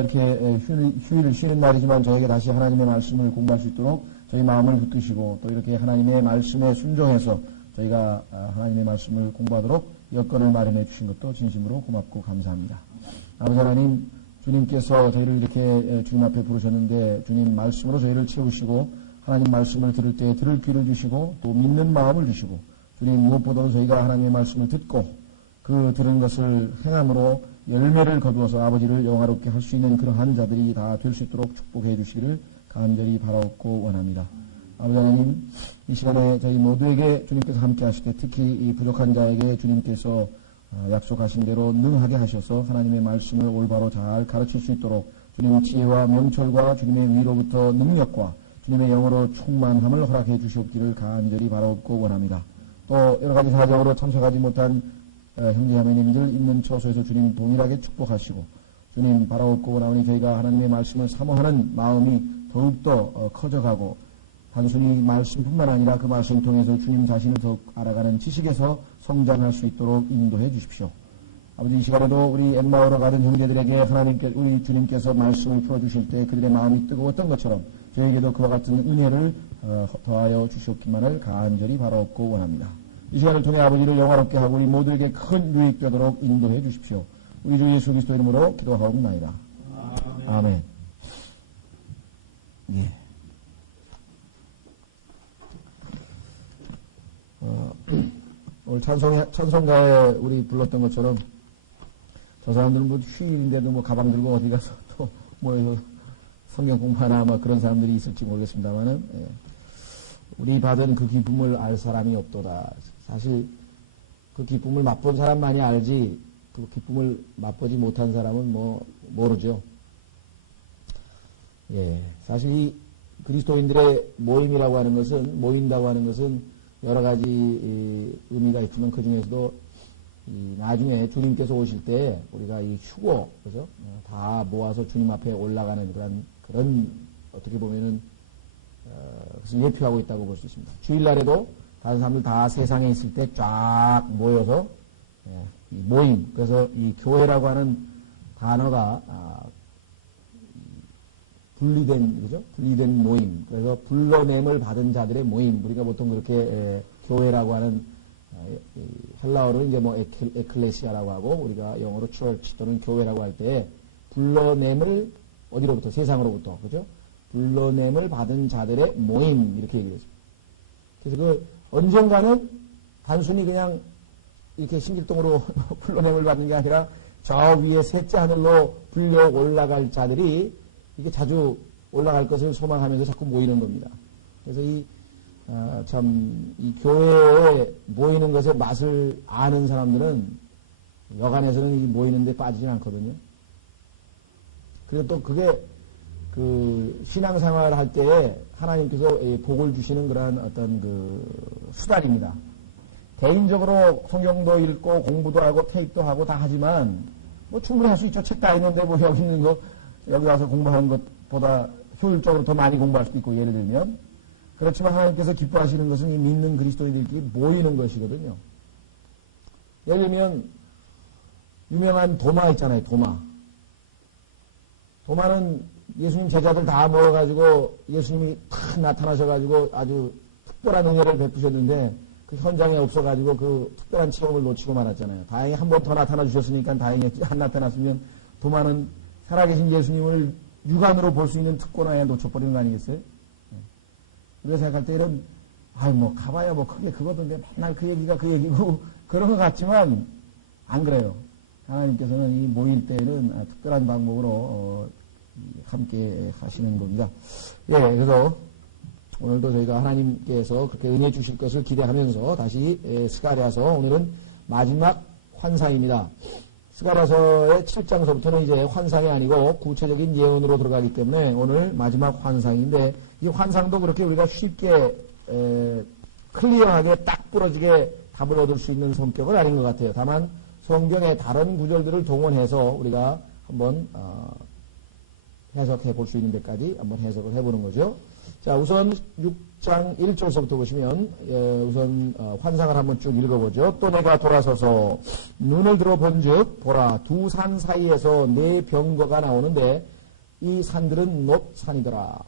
이렇게 휴일을 쉬는 날이지만 저에게 다시 하나님의 말씀을 공부할 수 있도록 저희 마음을 붙드시고 또 이렇게 하나님의 말씀에 순종해서 저희가 하나님의 말씀을 공부하도록 여건을 마련해 주신 것도 진심으로 고맙고 감사합니다. 아버지 하나님, 주님께서 저희를 이렇게 주님 앞에 부르셨는데 주님 말씀으로 저희를 채우시고 하나님 말씀을 들을 때 들을 귀를 주시고 또 믿는 마음을 주시고 주님 무엇보다도 저희가 하나님의 말씀을 듣고 그 들은 것을 행함으로 열매를 거두어서 아버지를 영화롭게 할 수 있는 그러한 자들이 다 될 수 있도록 축복해 주시기를 간절히 바라옵고 원합니다. 아버지 하나님, 이 시간에 저희 모두에게 주님께서 함께 하실 때 특히 이 부족한 자에게 주님께서 약속하신 대로 능하게 하셔서 하나님의 말씀을 올바로 잘 가르칠 수 있도록 주님의 지혜와 명철과 주님의 위로부터 능력과 주님의 영으로 충만함을 허락해 주시옵기를 간절히 바라옵고 원합니다. 또 여러 가지 사정으로 참석하지 못한 형제자매님들 있는 처소에서 주님 동일하게 축복하시고 주님 바라옵고 원하오니 저희가 하나님의 말씀을 사모하는 마음이 더욱더 커져가고 단순히 말씀뿐만 아니라 그 말씀 통해서 주님 자신을 더욱 알아가는 지식에서 성장할 수 있도록 인도해 주십시오. 아버지, 이 시간에도 우리 엠마오로 가던 형제들에게 우리 주님께서 말씀을 풀어주실 때 그들의 마음이 뜨거웠던 것처럼 저에게도 그와 같은 은혜를 더하여 주시옵기만을 간절히 바라옵고 원합니다. 이 시간을 통해 아버지를 영화롭게 하고 우리 모두에게 큰 유익 되도록 인도해 주십시오. 우리 주 예수 그리스도 이름으로 기도하옵나이다. 아멘. 예. 오늘 찬송가에 우리 불렀던 것처럼 저 사람들은 뭐 휴일인데도 뭐 가방 들고 어디 가서 또 뭐 성경 공부하나 아마 그런 사람들이 있을지 모르겠습니다만은 우리 받은 그 기쁨을 알 사람이 없도다. 사실 그 기쁨을 맛본 사람만이 알지 그 기쁨을 맛보지 못한 사람은 뭐 모르죠. 예, 사실 이 그리스도인들의 모임이라고 하는 것은 모인다고 하는 것은 여러 가지 의미가 있지만 그 중에서도 나중에 주님께서 오실 때 우리가 이 휴고 그죠? 다 모아서 주님 앞에 올라가는 그런 어떻게 보면은 그것을 예표하고 있다고 볼 수 있습니다. 주일날에도 다른 사람들 다 세상에 있을 때 쫙 모여서 이 모임, 그래서 이 교회라고 하는 단어가 분리된 모임, 그래서 불러냄을 받은 자들의 모임, 우리가 보통 그렇게 교회라고 하는 헬라어로 이제 뭐 에클레시아라고 하고 우리가 영어로 church 또는 교회라고 할 때 불러냄을 어디로부터? 세상으로부터, 그죠? 불러냄을 받은 자들의 모임, 이렇게 얘기했습니다. 그래서 그 언젠가는 단순히 그냥 이렇게 신길동으로 불러냄을 받는 게 아니라 저 위에 셋째 하늘로 불려 올라갈 자들이 이게 자주 올라갈 것을 소망하면서 자꾸 모이는 겁니다. 그래서 이 교회에 모이는 것의 맛을 아는 사람들은 여간에서는 이 모이는데 빠지진 않거든요. 그리고 또 그게 그 신앙생활 할 때에 하나님께서 복을 주시는 그러한 어떤 그 수단입니다. 개인적으로 성경도 읽고 공부도 하고 테이프도 하고 다 하지만 뭐 충분히 할 수 있죠. 책 다 있는데 뭐 여기 있는 거 여기 와서 공부하는 것보다 효율적으로 더 많이 공부할 수도 있고 예를 들면 그렇지만 하나님께서 기뻐하시는 것은 이 믿는 그리스도인들끼리 모이는 것이거든요. 예를 들면 유명한 도마 있잖아요. 도마는 예수님 제자들 다 모여가지고 예수님이 탁 나타나셔가지고 아주 특별한 은혜를 베푸셨는데 그 현장에 없어가지고 그 특별한 체험을 놓치고 말았잖아요. 다행히 한 번 더 나타나 주셨으니까 다행히 안 나타났으면 도마는 살아계신 예수님을 육안으로 볼 수 있는 특권화에 놓쳐버리는 거 아니겠어요? 우리가 생각할 때 이런 뭐 가봐야 뭐 크게 그거던데 맨날 그 얘기가 그 얘기고 그런 것 같지만 안 그래요. 하나님께서는 이 모일 때에는 특별한 방법으로 함께 하시는 겁니다. 예, 그래서 오늘도 저희가 하나님께서 그렇게 은혜 주실 것을 기대하면서 다시 스가랴서 오늘은 마지막 환상입니다. 스가랴서의 7장서부터는 이제 환상이 아니고 구체적인 예언으로 들어가기 때문에 오늘 마지막 환상인데 이 환상도 그렇게 우리가 쉽게 클리어하게 딱 부러지게 답을 얻을 수 있는 성격은 아닌 것 같아요. 다만 성경의 다른 구절들을 동원해서 우리가 한번 해석해 볼 수 있는 데까지 한번 해석을 해보는 거죠. 자, 우선 6장 1절서부터 보시면 우선 환상을 한번 쭉 읽어보죠. 또 내가 돌아서서 눈을 들어본 즉 보라 두 산 사이에서 네 병거가 나오는데 이 산들은 놋산이더라.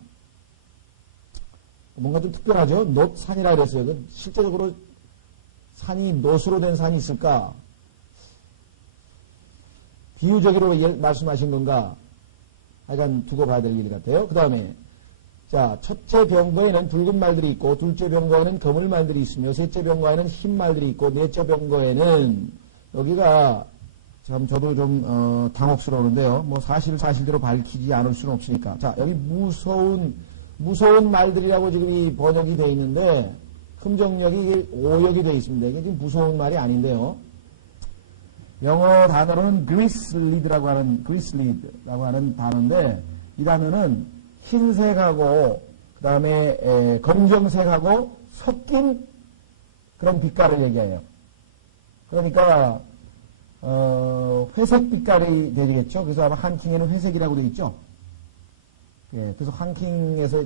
뭔가 좀 특별하죠. 놋산이라 그랬어요. 실제적으로 산이 놋으로 된 산이 있을까? 비유적으로 말씀하신 건가? 하여간 두고 봐야 될 일 같아요. 그 다음에 자, 첫째 병거에는 붉은 말들이 있고, 둘째 병거에는 검은 말들이 있으며, 셋째 병거에는 흰 말들이 있고, 넷째 병거에는, 여기가, 참, 저도 좀, 당혹스러운데요. 뭐, 사실대로 밝히지 않을 수는 없으니까. 자, 여기 무서운 말들이라고 지금 이 번역이 되어 있는데, 금정역이 오역이 되어 있습니다. 이게 지금 무서운 말이 아닌데요. 영어 단어로는 그리슬리드라고 하는 단어인데, 이 단어는 흰색하고 그 다음에 검정색하고 섞인 그런 빛깔을 얘기해요. 그러니까 회색 빛깔이 되겠죠. 그래서 아마 한킹에는 회색이라고 되어 있죠. 예, 그래서 한킹에서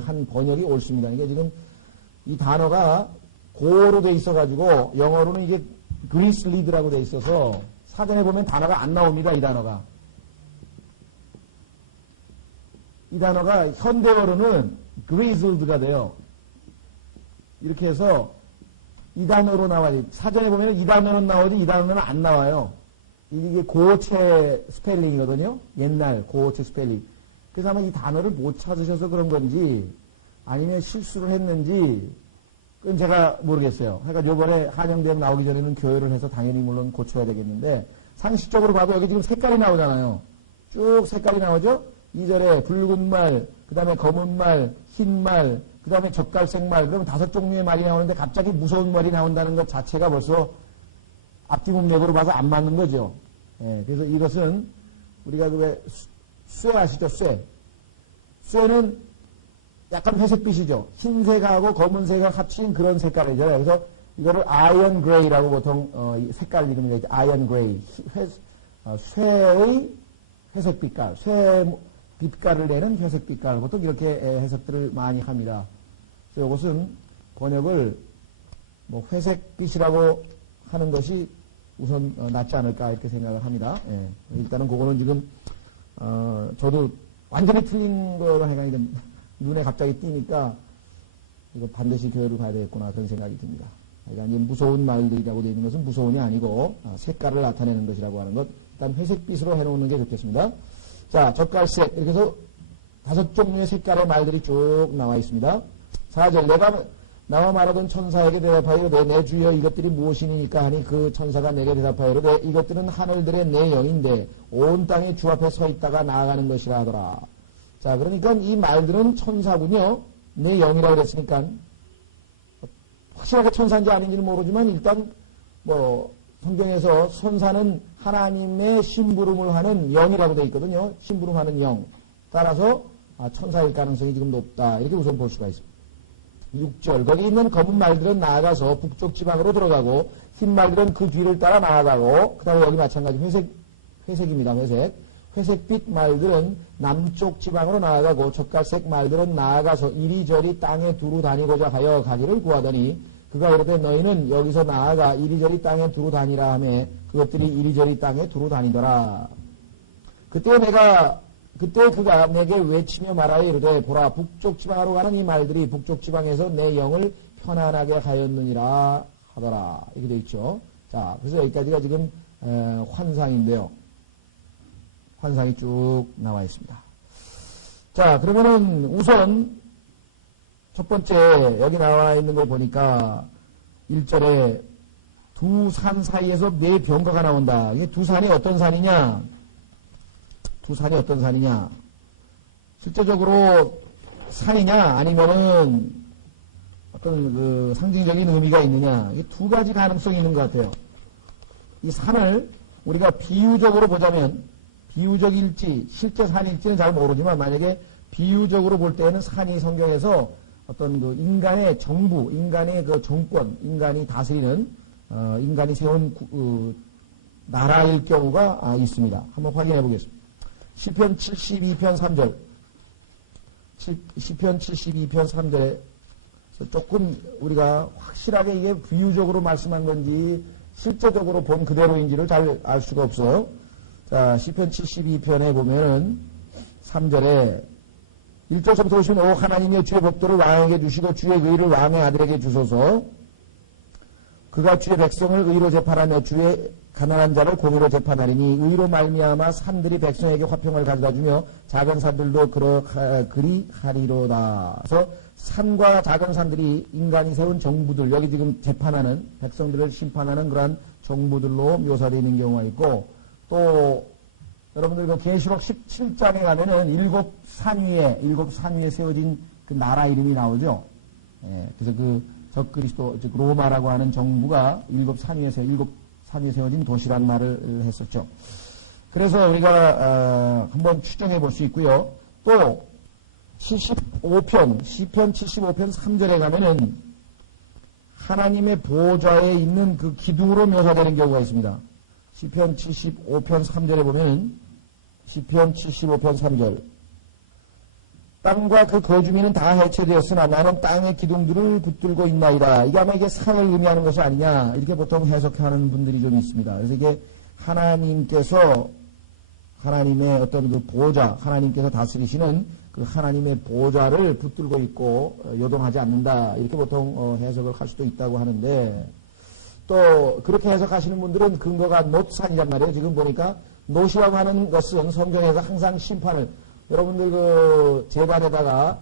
한 번역이 옳습니다. 이게 지금 이 단어가 고로 되어 있어가지고 영어로는 이게 그리슬리드라고 되어 있어서 사전에 보면 단어가 안 나옵니다. 이 단어가. 이 단어가 현대어로는 grizzled가 돼요. 이렇게 해서 이 단어로 나와요. 사전에 보면 이 단어는 나오지 이 단어는 안 나와요. 이게 고체 스펠링이거든요. 옛날 고체 스펠링. 그래서 아마 이 단어를 못 찾으셔서 그런 건지 아니면 실수를 했는지 그건 제가 모르겠어요. 그러니까 요번에 한영대학 나오기 전에는 교회를 해서 당연히 물론 고쳐야 되겠는데 상식적으로 봐도 여기 지금 색깔이 나오잖아요. 쭉 색깔이 나오죠. 2절에 붉은 말, 그 다음에 검은 말, 흰 말, 그 다음에 젓갈색 말, 그러면 5종류의 말이 나오는데 갑자기 무서운 말이 나온다는 것 자체가 벌써 앞뒤 문맥으로 봐서 안 맞는 거죠. 예, 그래서 이것은 우리가 왜 쇠 아시죠? 쇠는 약간 회색빛이죠. 흰색하고 검은색을 합친 그런 색깔이잖아요. 그래서 이거를 아이언 그레이라고 보통 색깔 이름이 있죠. 아이언 그레이. 쇠의 회색 빛깔, 쇠 빛깔을 내는 회색 빛깔, 보통 이렇게 해석들을 많이 합니다. 그래서 이것은 번역을 뭐 회색빛이라고 하는 것이 우선 낫지 않을까 이렇게 생각을 합니다. 예. 일단은 그거는 지금 저도 완전히 틀린 거로 해가 눈에 갑자기 띄니까 이거 반드시 교회를 가야 되겠구나 그런 생각이 듭니다. 그러니까 무서운 말들이라고 되어 있는 것은 무서운이 아니고 색깔을 나타내는 것이라고 하는 것. 일단 회색빛으로 해놓는 게 좋겠습니다. 자, 젓갈색 이렇게 해서 5종류의 색깔의 말들이 쭉 나와 있습니다. 4절 내가 나와 말하던 천사에게 대답하여 내 주여 이것들이 무엇이니까 하니 그 천사가 내게 대답하여 이것들은 하늘들의 내 영인데 온 땅에 주 앞에 서 있다가 나아가는 것이라 하더라. 자, 그러니까 이 말들은 천사군요. 내 영이라고 그랬으니까 확실하게 천사인지 아닌지는 모르지만 일단 뭐 성경에서 천사는 하나님의 심부름을 하는 영이라고 되어 있거든요. 심부름하는 영. 따라서 천사일 가능성이 지금 높다. 이렇게 우선 볼 수가 있습니다. 6절 거기 있는 검은 말들은 나아가서 북쪽 지방으로 들어가고 흰 말들은 그 뒤를 따라 나아가고 그 다음에 여기 마찬가지 회색입니다. 회색빛 말들은 남쪽 지방으로 나아가고 젓갈색 말들은 나아가서 이리저리 땅에 두루 다니고자 하여 가기를 구하더니 그가 이르되 너희는 여기서 나아가 이리저리 땅에 두루 다니라 하며 그것들이 이리저리 땅에 두루 다니더라. 그때 그가 내게 외치며 말하여 이르되 보라 북쪽 지방으로 가는 이 말들이 북쪽 지방에서 내 영을 편안하게 하였느니라 하더라. 이렇게 되어 있죠. 자, 그래서 여기까지가 지금 환상인데요. 환상이 쭉 나와 있습니다. 자, 그러면은 우선 첫 번째 여기 나와 있는 걸 보니까 1절에 두 산 사이에서 네 병거가 나온다. 이게 두 산이 어떤 산이냐? 실제적으로 산이냐 아니면은 어떤 그 상징적인 의미가 있느냐? 이게 두 가지 가능성이 있는 것 같아요. 이 산을 우리가 비유적으로 보자면 비유적일지 실제 산일지는 잘 모르지만 만약에 비유적으로 볼 때는 산이 성경에서 어떤 그 인간의 정부, 인간의 그 정권, 인간이 다스리는 인간이 세운 나라일 경우가 있습니다. 한번 확인해 보겠습니다. 시편 72편 3절. 시편 72편 3절에 조금 우리가 확실하게 이게 비유적으로 말씀한 건지 실제적으로 본 그대로인지를 잘 알 수가 없어요. 자, 시편 72편에 보면은 3절에 1절부터 보시면 오 하나님의 주의 법도를 왕에게 주시고 주의 의를 왕의 아들에게 주소서. 그가 주의 백성을 의로 재판하며 주의 가난한 자를 공의로 재판하리니 의로 말미암아 산들이 백성에게 화평을 가져다주며 작은 산들도 그리 하리로다. 그래서 산과 작은 산들이 인간이 세운 정부들, 여기 지금 재판하는 백성들을 심판하는 그러한 정부들로 묘사되어 있는 경우가 있고, 또 여러분들 그 계시록 17장에 가면은 일곱 산 위에 세워진 그 나라 이름이 나오죠. 예, 그래서 그 적그리스도, 즉 로마라고 하는 정부가 일곱 산 위에 세워진 도시란 말을 했었죠. 그래서 우리가 한번 추정해 볼 수 있고요. 또 75편, 시편 75편 3절에 가면은 하나님의 보좌에 있는 그 기둥으로 묘사되는 경우가 있습니다. 시편 75편 3절에 보면 시편 75편 3절 땅과 그 거주민은 다 해체되었으나 나는 땅의 기둥들을 붙들고 있나이다. 이게 아마 이게 산을 의미하는 것이 아니냐 이렇게 보통 해석하는 분들이 좀 있습니다. 그래서 이게 하나님께서 하나님의 어떤 그 보좌, 하나님께서 다스리시는 그 하나님의 보좌를 붙들고 있고 요동하지 않는다 이렇게 보통 해석을 할 수도 있다고 하는데, 또 그렇게 해석하시는 분들은 근거가 놋산이란 말이에요. 지금 보니까 놋이라고 하는 것은 성경에서 항상 심판을, 여러분들 그 제단에다가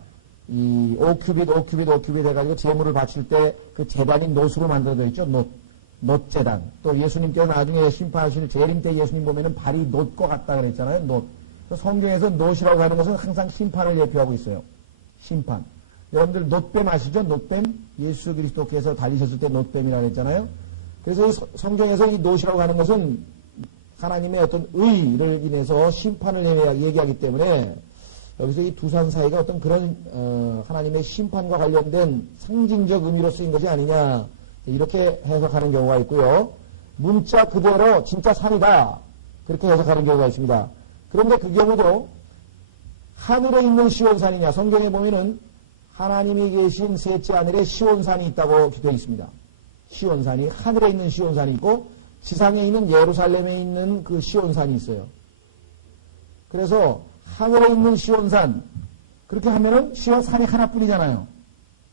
이 5큐빗 해가지고 제물을 바칠 때 그 제단이 놋으로 만들어져 있죠. 놋제단. 또 예수님께서 나중에 심판하실 재림 때 예수님 보면은 발이 놋과 같다 그랬잖아요. 놋. 성경에서 놋이라고 하는 것은 항상 심판을 예표하고 있어요. 심판. 여러분들 놋뱀 아시죠? 놋뱀? 예수 그리스도께서 달리셨을 때 놋뱀이라고 했잖아요. 그래서 성경에서 이 놋이라고 하는 것은 하나님의 어떤 의를 인해서 심판을 얘기하기 때문에 여기서 이 두 산 사이가 어떤 그런 하나님의 심판과 관련된 상징적 의미로 쓰인 것이 아니냐 이렇게 해석하는 경우가 있고요. 문자 그대로 진짜 산이다 그렇게 해석하는 경우가 있습니다. 그런데 그 경우도 하늘에 있는 시온산이냐, 성경에 보면은 하나님이 계신 셋째 하늘에 시온산이 있다고 되어 있습니다. 시온산이, 하늘에 있는 시온산이 있고 지상에 있는 예루살렘에 있는 그 시온산이 있어요. 그래서 하늘에 있는 시온산, 그렇게 하면은 시온산이 하나뿐이잖아요.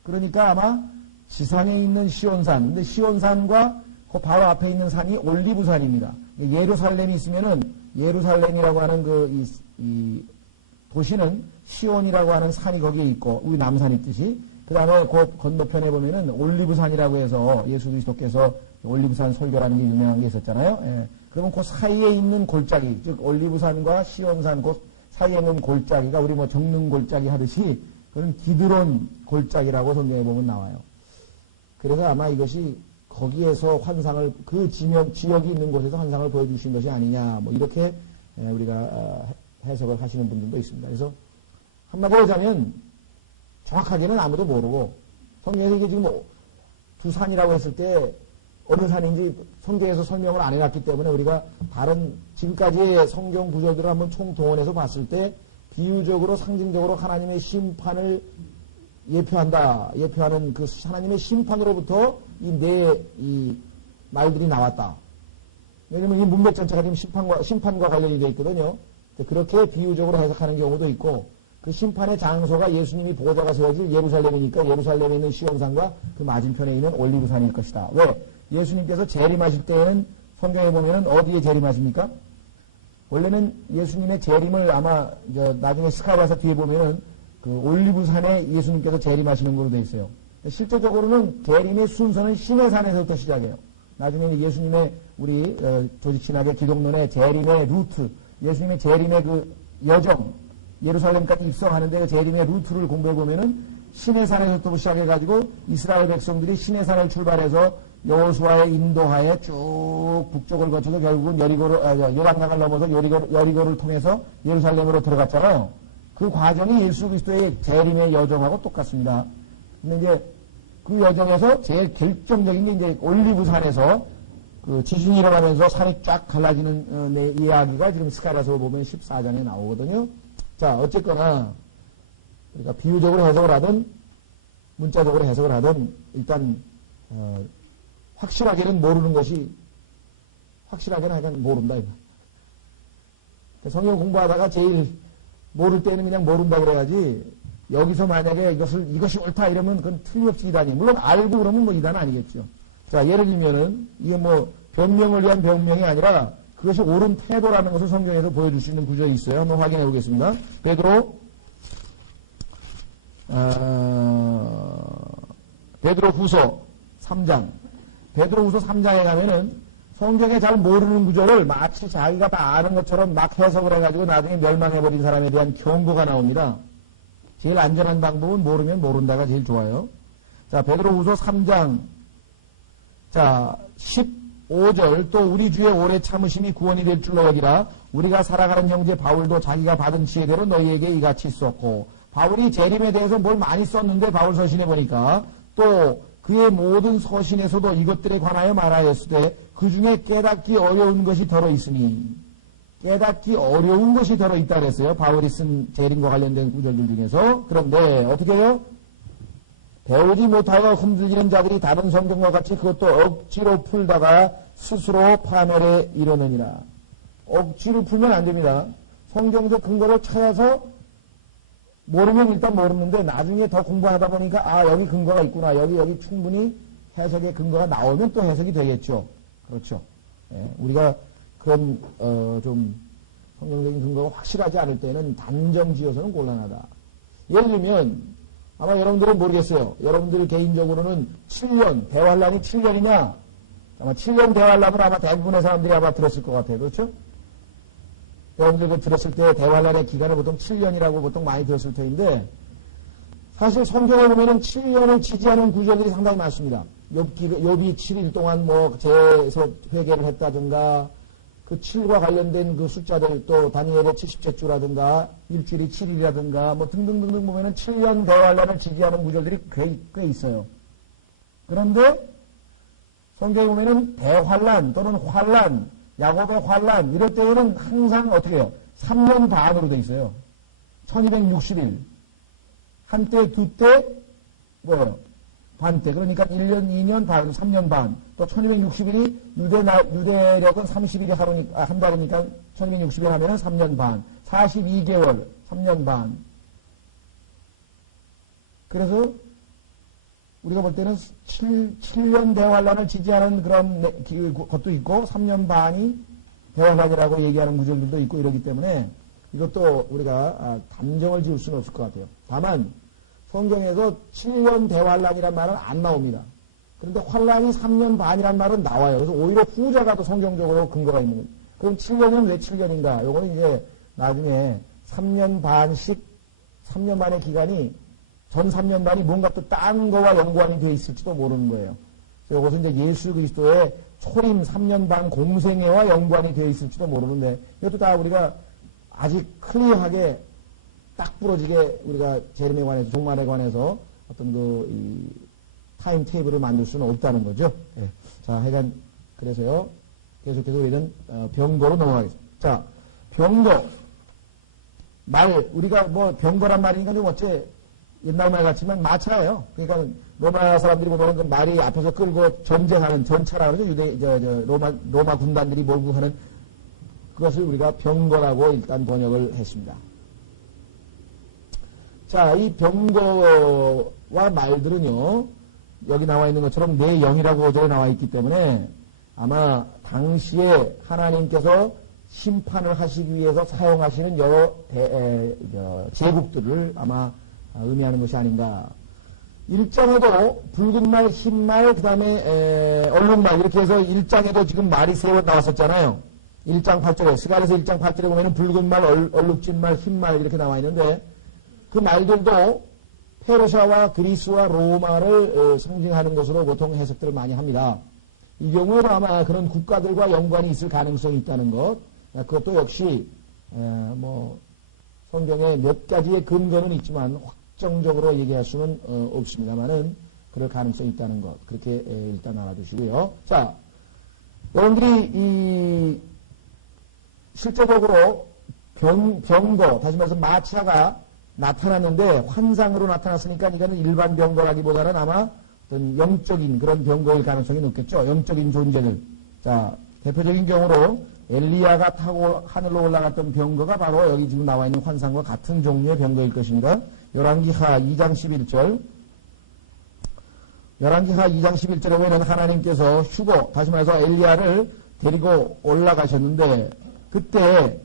그러니까 아마 지상에 있는 시온산, 근데 시온산과 그 바로 앞에 있는 산이 올리브산입니다. 예루살렘이 있으면은 예루살렘이라고 하는 이 도시는 시온이라고 하는 산이 거기에 있고, 우리 남산이 있듯이, 그 다음에 그 건너편에 보면은 올리브산이라고 해서 예수 그리스도께서 올리브산 설교라는 게 유명한 게 있었잖아요. 예. 그러면 그 사이에 있는 골짜기, 즉 올리브산과 시온산 그 사이에 있는 골짜기가 우리 뭐 정릉 골짜기 하듯이 그런 기드론 골짜기라고 성경에 보면 나와요. 그래서 아마 이것이 거기에서 환상을, 그 지역이 있는 곳에서 환상을 보여주신 것이 아니냐, 뭐 이렇게 우리가 해석을 하시는 분들도 있습니다. 그래서 한마디로 하자면 정확하게는 아무도 모르고, 성경에서 이게 지금 두 산이라고 했을 때 어느 산인지 성경에서 설명을 안 해놨기 때문에 우리가 다른 지금까지의 성경 구절들을 한번 총동원해서 봤을 때 비유적으로 상징적으로 하나님의 심판을 예표하는 그 하나님의 심판으로부터 이 말들이 나왔다. 왜냐면 이 문맥 전체가 지금 심판과 관련이 되어 있거든요. 그렇게 비유적으로 해석하는 경우도 있고, 그 심판의 장소가 예수님이 보좌가 세워질 예루살렘이니까 예루살렘에 있는 시온산과 그 맞은편에 있는 올리브산일 것이다. 왜? 예수님께서 재림하실 때에는 성경에 보면은 어디에 재림하십니까? 원래는 예수님의 재림을 아마 나중에 스가랴서 뒤에 보면은 그 올리브산에 예수님께서 재림하시는 걸로 되어 있어요. 실제적으로는 재림의 순서는 시내산에서부터 시작해요. 나중에 예수님의 우리 조직신학의 기독론의 재림의 루트, 예수님의 재림의 그 여정, 예루살렘까지 입성하는데 그 재림의 루트를 공부해 보면은 시내산에서부터 시작해가지고 이스라엘 백성들이 시내산을 출발해서 여호수아의 인도하에 쭉 북쪽을 거쳐서 결국은 요단강을 넘어서 여리고를 통해서 예루살렘으로 들어갔잖아요. 그 과정이 예수 그리스도의 재림의 여정하고 똑같습니다. 근데 이제 그 여정에서 제일 결정적인 게 이제 올리브산에서 그 지진이 일어나면서 산이 쫙 갈라지는 이야기가 지금 스가랴서 보면 14장에 나오거든요. 자, 어쨌거나 우리가 비유적으로 해석을 하든 문자적으로 해석을 하든 일단 확실하게는 모르는 것이 확실하게는 하여간 모른다 이거. 성경 공부하다가 제일 모를 때는 그냥 모른다 그래야지 여기서 만약에 이것이 옳다 이러면 그건 틀림없이 이단이. 물론 알고 그러면 뭐 이단 아니겠죠. 자, 예를 들면은 이게 뭐 변명을 위한 변명이 아니라 그것이 옳은 태도라는 것을 성경에서 보여줄 수 있는 구절이 있어요. 한번 확인해 보겠습니다. 베드로후서 3장. 베드로후서 3장에 가면은 성경에 잘 모르는 구절을 마치 자기가 다 아는 것처럼 막 해석을 해가지고 나중에 멸망해버린 사람에 대한 경고가 나옵니다. 제일 안전한 방법은 모르면 모른다가 제일 좋아요. 자, 베드로후서 3장. 자, 15절. 또 우리 주의 오래 참으심이 구원이 될 줄로 여기라. 우리가 살아가는 형제 바울도 자기가 받은 지혜대로 너희에게 이같이 썼고. 바울이 재림에 대해서 뭘 많이 썼는데 바울 서신에 보니까 또 그의 모든 서신에서도 이것들에 관하여 말하였으되 그 중에 깨닫기 어려운 것이 더러 있으니 깨닫기 어려운 것이 더러 있다 그랬어요. 바울이 쓴 재림과 관련된 구절들 중에서. 그런데 어떻게 해요? 배우지 못하고 흔들리는 자들이 다른 성경과 같이 그것도 억지로 풀다가 스스로 파멸에 이르느니라. 억지로 풀면 안 됩니다. 성경적 근거를 찾아서 모르면 일단 모르는데 나중에 더 공부하다 보니까 아 여기 근거가 있구나. 여기 충분히 해석의 근거가 나오면 또 해석이 되겠죠. 그렇죠. 예, 우리가 그런 좀 성경적인 근거가 확실하지 않을 때는 단정 지어서는 곤란하다. 예를 들면 아마 여러분들은 모르겠어요. 여러분들 개인적으로는 7년 대환란이 7년이냐? 아마 7년 대환란을 아마 대부분의 사람들이 아마 들었을 것 같아요. 그렇죠? 여러분들 들었을 때 대환란의 기간을 보통 7년이라고 보통 많이 들었을 텐데 사실 성경에 보면은 7년을 지지하는 구절들이 상당히 많습니다. 욥이 7일 동안 뭐 재에서 회개를 했다든가 그 7과 관련된 그 숫자들 또 다니엘의 70째 주라든가 일주일이 7일이라든가 뭐 등등등등 보면은 7년 대환란을 지지하는 구절들이 꽤 있어요. 그런데 성경에 보면은 대환란 또는 환란 야곱의 환란 이럴 때에는 항상 어떻게 해요? 3년 반으로 돼 있어요. 1260일. 한때, 두때, 뭐예요? 반때. 그러니까 1년, 2년, 반, 3년 반. 또 1260일이 유대력은 30일이 한 달이니까 1260일 하면은 3년 반. 42개월, 3년 반. 그래서 우리가 볼 때는 7년 대환란을 지지하는 그런 것도 있고 3년 반이 대환란이라고 얘기하는 구절들도 있고 이러기 때문에 이것도 우리가 단정을 지을 수는 없을 것 같아요. 다만 성경에서 7년 대환란이란 말은 안 나옵니다. 그런데 환란이 3년 반이란 말은 나와요. 그래서 오히려 후자가 더 성경적으로 근거가 있는 거예요. 그럼 7년이면 왜 7년인가? 요거는 이제 나중에 3년 반씩 3년 반의 기간이 전 3년 반이 뭔가 또 딴 거와 연관이 되어 있을지도 모르는 거예요. 그래서 이것은 이제 예수 그리스도의 초림 3년 반 공생애와 연관이 되어 있을지도 모르는데 이것도 다 우리가 아직 클리어하게 딱 부러지게 우리가 재림에 관해서 종말에 관해서 어떤 이 타임 테이블을 만들 수는 없다는 거죠. 네. 자, 하여간 그래서요. 계속해서 우리는 병거로 넘어가겠습니다. 자, 병거 말 우리가 뭐 병거란 말이니까 좀 어째 옛날 말 같지만 마차예요. 그러니까 로마 사람들이 보면 그 말이 앞에서 끌고 전쟁하는 전차라 그러죠. 로마 군단들이 몰고 하는 그것을 우리가 병거라고 일단 번역을 했습니다. 자, 이 병거와 말들은요, 여기 나와 있는 것처럼 내 영이라고 어제에 나와 있기 때문에 아마 당시에 하나님께서 심판을 하시기 위해서 사용하시는 여러 제국들을 아마 의미하는 것이 아닌가. 1장에도 붉은 말, 흰 말, 그 다음에 얼룩말 이렇게 해서 1장에도 지금 말이 세 번 나왔었잖아요. 1장 8절에 스가랴서 1장 8절에 보면은 붉은 말, 얼룩진 말, 흰 말 이렇게 나와 있는데 그 말들도 페르시아와 그리스와 로마를 상징하는 것으로 보통 해석들을 많이 합니다. 이 경우에도 아마 그런 국가들과 연관이 있을 가능성이 있다는 것. 그것도 역시 뭐 성경에 몇 가지의 근거는 있지만 확정적으로 얘기할 수는 없습니다만은 그럴 가능성이 있다는 것. 그렇게 일단 알아두시고요. 자, 여러분들이 실제적으로 병거, 다시 말해서 마차가 나타났는데 환상으로 나타났으니까 이거는 일반 병거라기보다는 아마 어떤 영적인 그런 병거일 가능성이 높겠죠. 영적인 존재들. 자, 대표적인 경우로 엘리야가 타고 하늘로 올라갔던 병거가 바로 여기 지금 나와 있는 환상과 같은 종류의 병거일 것입니다. 열왕기하 2장 11절. 열왕기하 2장 11절에 보면 하나님께서 휴거, 다시 말해서 엘리야를 데리고 올라가셨는데 그때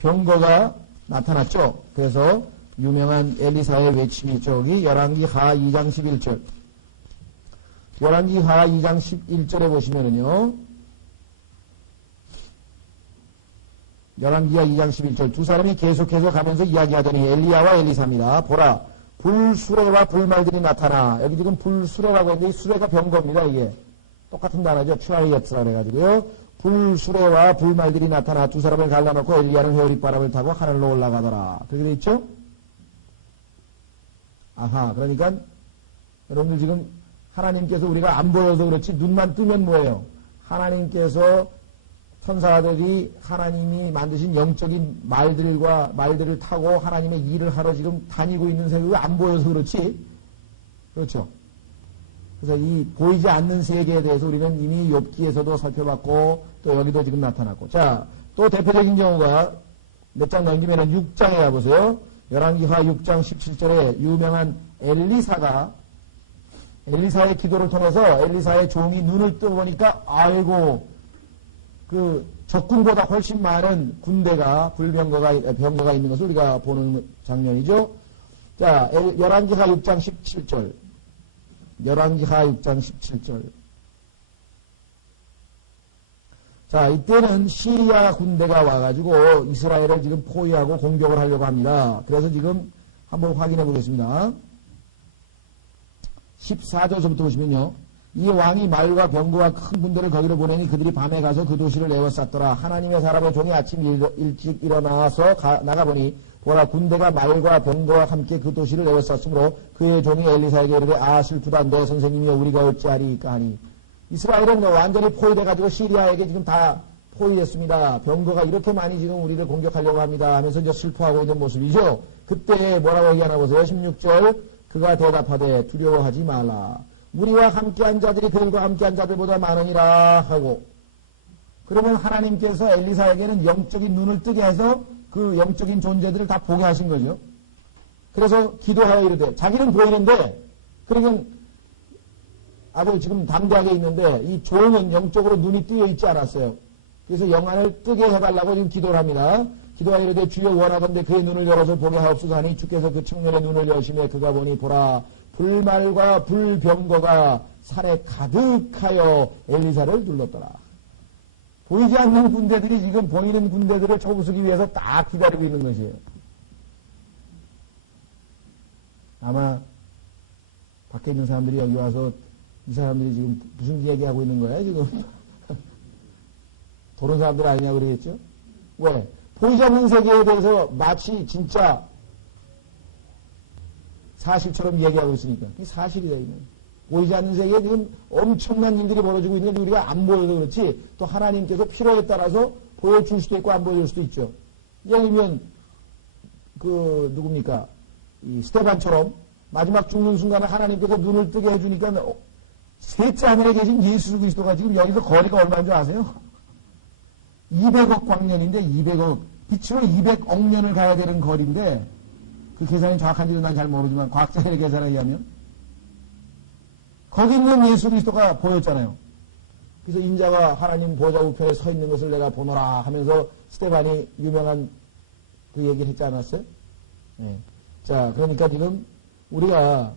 병거가 나타났죠. 그래서 유명한 엘리사의 외침이 저기 열왕기하 2장 11절. 열왕기하 2장 11절에 보시면은요. 열왕기하 2장 11절. 두 사람이 계속해서 가면서 이야기하더니 엘리야와 엘리사입니다. 보라, 불수레와 불말들이 나타나. 여기 지금 불수레라고 했는데 이 수레가 병거입니다. 이게 똑같은 단어죠. 트라이어트라 해가지고요. 불수레와 불말들이 나타나 두 사람을 갈라놓고 엘리야는 회오리바람을 타고 하늘로 올라가더라. 그렇게 돼 있죠? 아하, 그러니까 여러분들 지금 하나님께서 우리가 안 보여서 그렇지 눈만 뜨면 뭐예요? 하나님께서 천사들이 하나님이 만드신 영적인 말들을 타고 하나님의 일을 하러 지금 다니고 있는 세계가 안 보여서 그렇지. 그렇죠. 그래서 이 보이지 않는 세계에 대해서 우리는 이미 욥기에서도 살펴봤고 또 여기도 지금 나타났고. 자, 또 대표적인 경우가 몇 장 넘기면 6장에 가보세요. 열왕기하 6장 17절에 유명한 엘리사의 기도를 통해서 엘리사의 종이 눈을 떠보니까 아이고 그 적군보다 훨씬 많은 군대가 병거가 있는 것을 우리가 보는 장면이죠. 자, 열왕기하 6장 17절. 열왕기하 6장 17절. 자, 이때는 시리아 군대가 와가지고 이스라엘을 지금 포위하고 공격을 하려고 합니다. 그래서 지금 한번 확인해 보겠습니다. 14절부터 보시면요. 이 왕이 말과 병거와 큰 군대를 거기로 보내니 그들이 밤에 가서 그 도시를 에워쌌더라. 하나님의 사람의 종이 아침 일찍 일어나서 나가보니 보라 군대가 말과 병거와 함께 그 도시를 에워쌌으므로 그의 종이 엘리사에게 이르되 아 슬프다 내 선생님이여 우리가 어찌하리까 하니 이스라엘은 완전히 포위돼가지고 시리아에게 지금 다 포위했습니다. 병거가 이렇게 많이 지금 우리를 공격하려고 합니다 하면서 이제 슬퍼하고 있는 모습이죠. 그때 뭐라고 얘기하나 보세요. 16절 그가 대답하되 두려워하지 말라. 우리와 함께한 자들이 그들과 함께한 자들보다 많으니라 하고 그러면 하나님께서 엘리사에게는 영적인 눈을 뜨게 해서 그 영적인 존재들을 다 보게 하신 거죠. 그래서 기도하여 이르되 자기는 보이는데 그러면 아주 지금 담대하게 있는데 이 종은 영적으로 눈이 뜨여 있지 않았어요. 그래서 영안을 뜨게 해달라고 지금 기도를 합니다. 기도하여 이르되 주여 원하건대 그의 눈을 열어서 보게 하옵소서 하니 주께서 그 청년의 눈을 여시며 그가 보니 보라 불말과 불병거가 산에 가득하여 엘리사를 둘렀더라. 보이지 않는 군대들이 지금 보이는 군대들을 쳐부수기 위해서 딱 기다리고 있는 것이에요. 아마 밖에 있는 사람들이 여기 와서 이 사람들이 지금 무슨 얘기하고 있는 거야 지금. 도른 사람들 아니냐 그러겠죠. 왜? 보이지 않는 세계에 대해서 마치 진짜 사실처럼 얘기하고 있으니까. 그게 사실이다, 이건. 보이지 않는 세계에 지금 엄청난 일들이 벌어지고 있는데 우리가 안 보여서 그렇지 또 하나님께서 필요에 따라서 보여줄 수도 있고 안 보여줄 수도 있죠. 예를 들면, 누굽니까? 이 스테반처럼 마지막 죽는 순간에 하나님께서 눈을 뜨게 해주니까 셋째 하늘에 계신 예수 그리스도가 지금 여기서 거리가 얼마인 줄 아세요? 200억 광년인데 200억. 빛으로 200억 년을 가야 되는 거리인데 그 계산이 정확한지는 난 잘 모르지만 과학자의 계산에 의하면 거기 있는 예수 그리스도가 보였잖아요. 그래서 인자가 하나님 보좌 우편에 서 있는 것을 내가 보노라 하면서 스테반이 유명한 그 얘기를 했지 않았어요? 네. 자, 그러니까 지금 우리가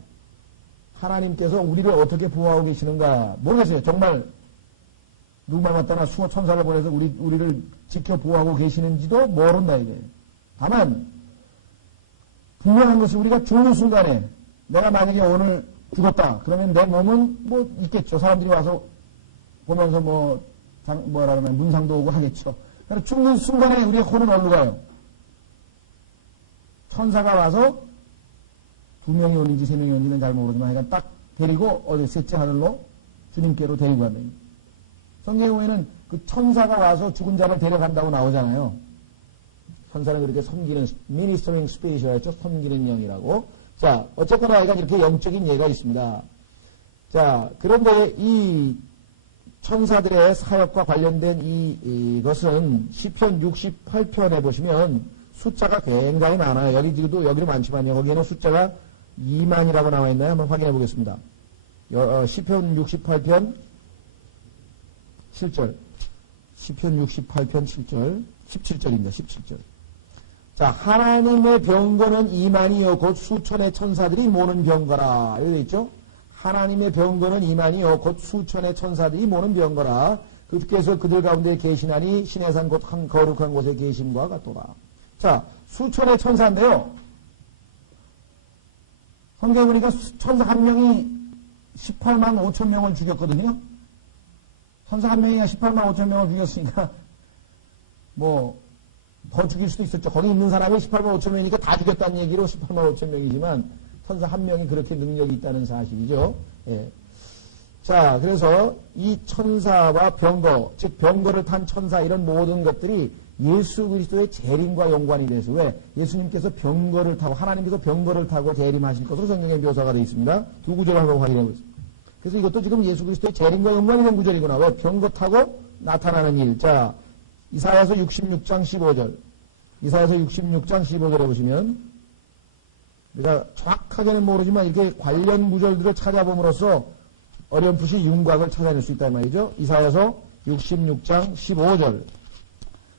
하나님께서 우리를 어떻게 보호하고 계시는가 모르겠어요. 정말 누구만 왔다나 수호 천사를 보내서 우리를 지켜 보호하고 계시는지도 모른다 이거예요. 다만 분명한 것이 우리가 죽는 순간에 내가 만약에 오늘 죽었다. 그러면 내 몸은 뭐 있겠죠. 사람들이 와서 보면서 뭐라 그러면 문상도 오고 하겠죠. 그러나 죽는 순간에 우리의 혼은 어디로 가요? 천사가 와서 2명이 오는지 3명이 오는지는 잘 모르지만 하여간 딱 데리고 어디 셋째 하늘로 주님께로 데리고 가는 성경에 보면은 그 천사가 와서 죽은 자를 데려간다고 나오잖아요. 천사는 그렇게 섬기는, ministering spirit이었죠. 섬기는 영이라고. 자, 어쨌거나 이가 이렇게 영적인 예가 있습니다. 자, 그런데 이 천사들의 사역과 관련된 이것은 시편 68편에 보시면 숫자가 굉장히 많아요. 여기도 많지만요. 거기에는 숫자가 2만이라고 나와 있나요? 한번 확인해 보겠습니다. 시편 68편 7절. 시편 68편 7절. 17절입니다. 17절. 자, 하나님의 병거는 2만이요 곧 수천의 천사들이 모는 병거라. 여기 있죠? 하나님의 병거는 2만이요 곧 수천의 천사들이 모는 병거라. 그께서 그들 가운데 계시나니 신의 산 곧 한 거룩한 곳에 계심과 같도다. 자, 수천의 천사인데요. 성경에 보니까 천사 한 명이 18만 5천 명을 죽였거든요. 천사 한 명이 18만 5천 명을 죽였으니까 더 죽일 수도 있었죠. 거기 있는 사람이 18만 5천 명이니까 다 죽였다는 얘기로 18만 5천 명이지만 천사 한 명이 그렇게 능력이 있다는 사실이죠. 예. 자, 그래서 이 천사와 병거, 즉 병거를 탄 천사 이런 모든 것들이 예수 그리스도의 재림과 연관이 돼서 왜 예수님께서 병거를 타고 하나님께서 병거를 타고 재림하실 것으로 성경에 묘사가 되어 있습니다. 두 구절을 한번 확인해 보겠습니다. 그래서 이것도 지금 예수 그리스도의 재림과 연관이 된 구절이구나. 왜 병거 타고 나타나는 일. 자, 이사야서 66장 15절. 이사야서 66장 15절에 보시면 우리가 정확하게는 모르지만 이렇게 관련 구절들을 찾아봄으로써 어렴풋이 윤곽을 찾아낼 수 있단 말이죠. 이사야서 66장 15절.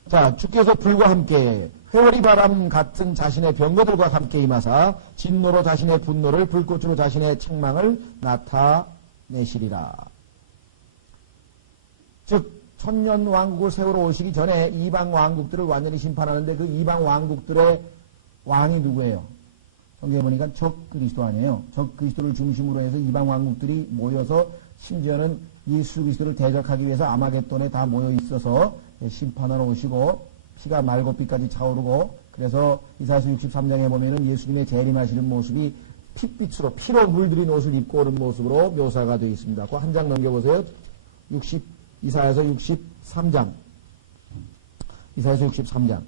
자, 주께서 불과 함께 회오리 바람 같은 자신의 병거들과 함께 임하사 진노로 자신의 분노를 불꽃으로 자신의 책망을 나타내시리라. 즉 천년 왕국을 세우러 오시기 전에 이방 왕국들을 완전히 심판하는데 그 이방 왕국들의 왕이 누구예요? 성경에 보니까 적 그리스도 아니에요. 적 그리스도를 중심으로 해서 이방 왕국들이 모여서 심지어는 예수 그리스도를 대적하기 위해서 아마겟돈에 다 모여 있어서 심판하러 오시고 피가 말고피까지 차오르고 그래서 이사야서 63장에 보면은 예수님의 재림하시는 모습이 핏빛으로 피로 물들인 옷을 입고 오는 모습으로 묘사가 되어 있습니다. 그 한 장 넘겨보세요. 이사야서 63장. 이사야서 63장.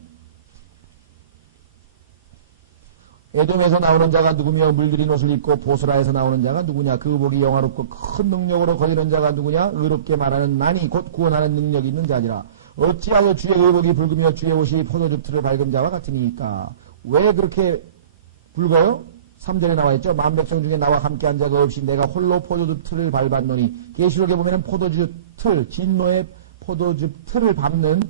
에돔에서 나오는 자가 누구며 물들인 옷을 입고 보스라에서 나오는 자가 누구냐? 그 복이 영화롭고 큰 능력으로 거리는 자가 누구냐? 의롭게 말하는 만이 곧 구원하는 능력이 있는 자지라. 어찌하여 주의 의복이 붉으며 주의 옷이 포도즙 틀을 밝은 자와 같으니까? 왜 그렇게 붉어요? 3절에 나와 있죠. 만백성 중에 나와 함께한 자가 없이 내가 홀로 포도즙 틀을 밟았노니 계시록에 보면은 포도즙 틀, 진노의 포도즙 틀을 밟는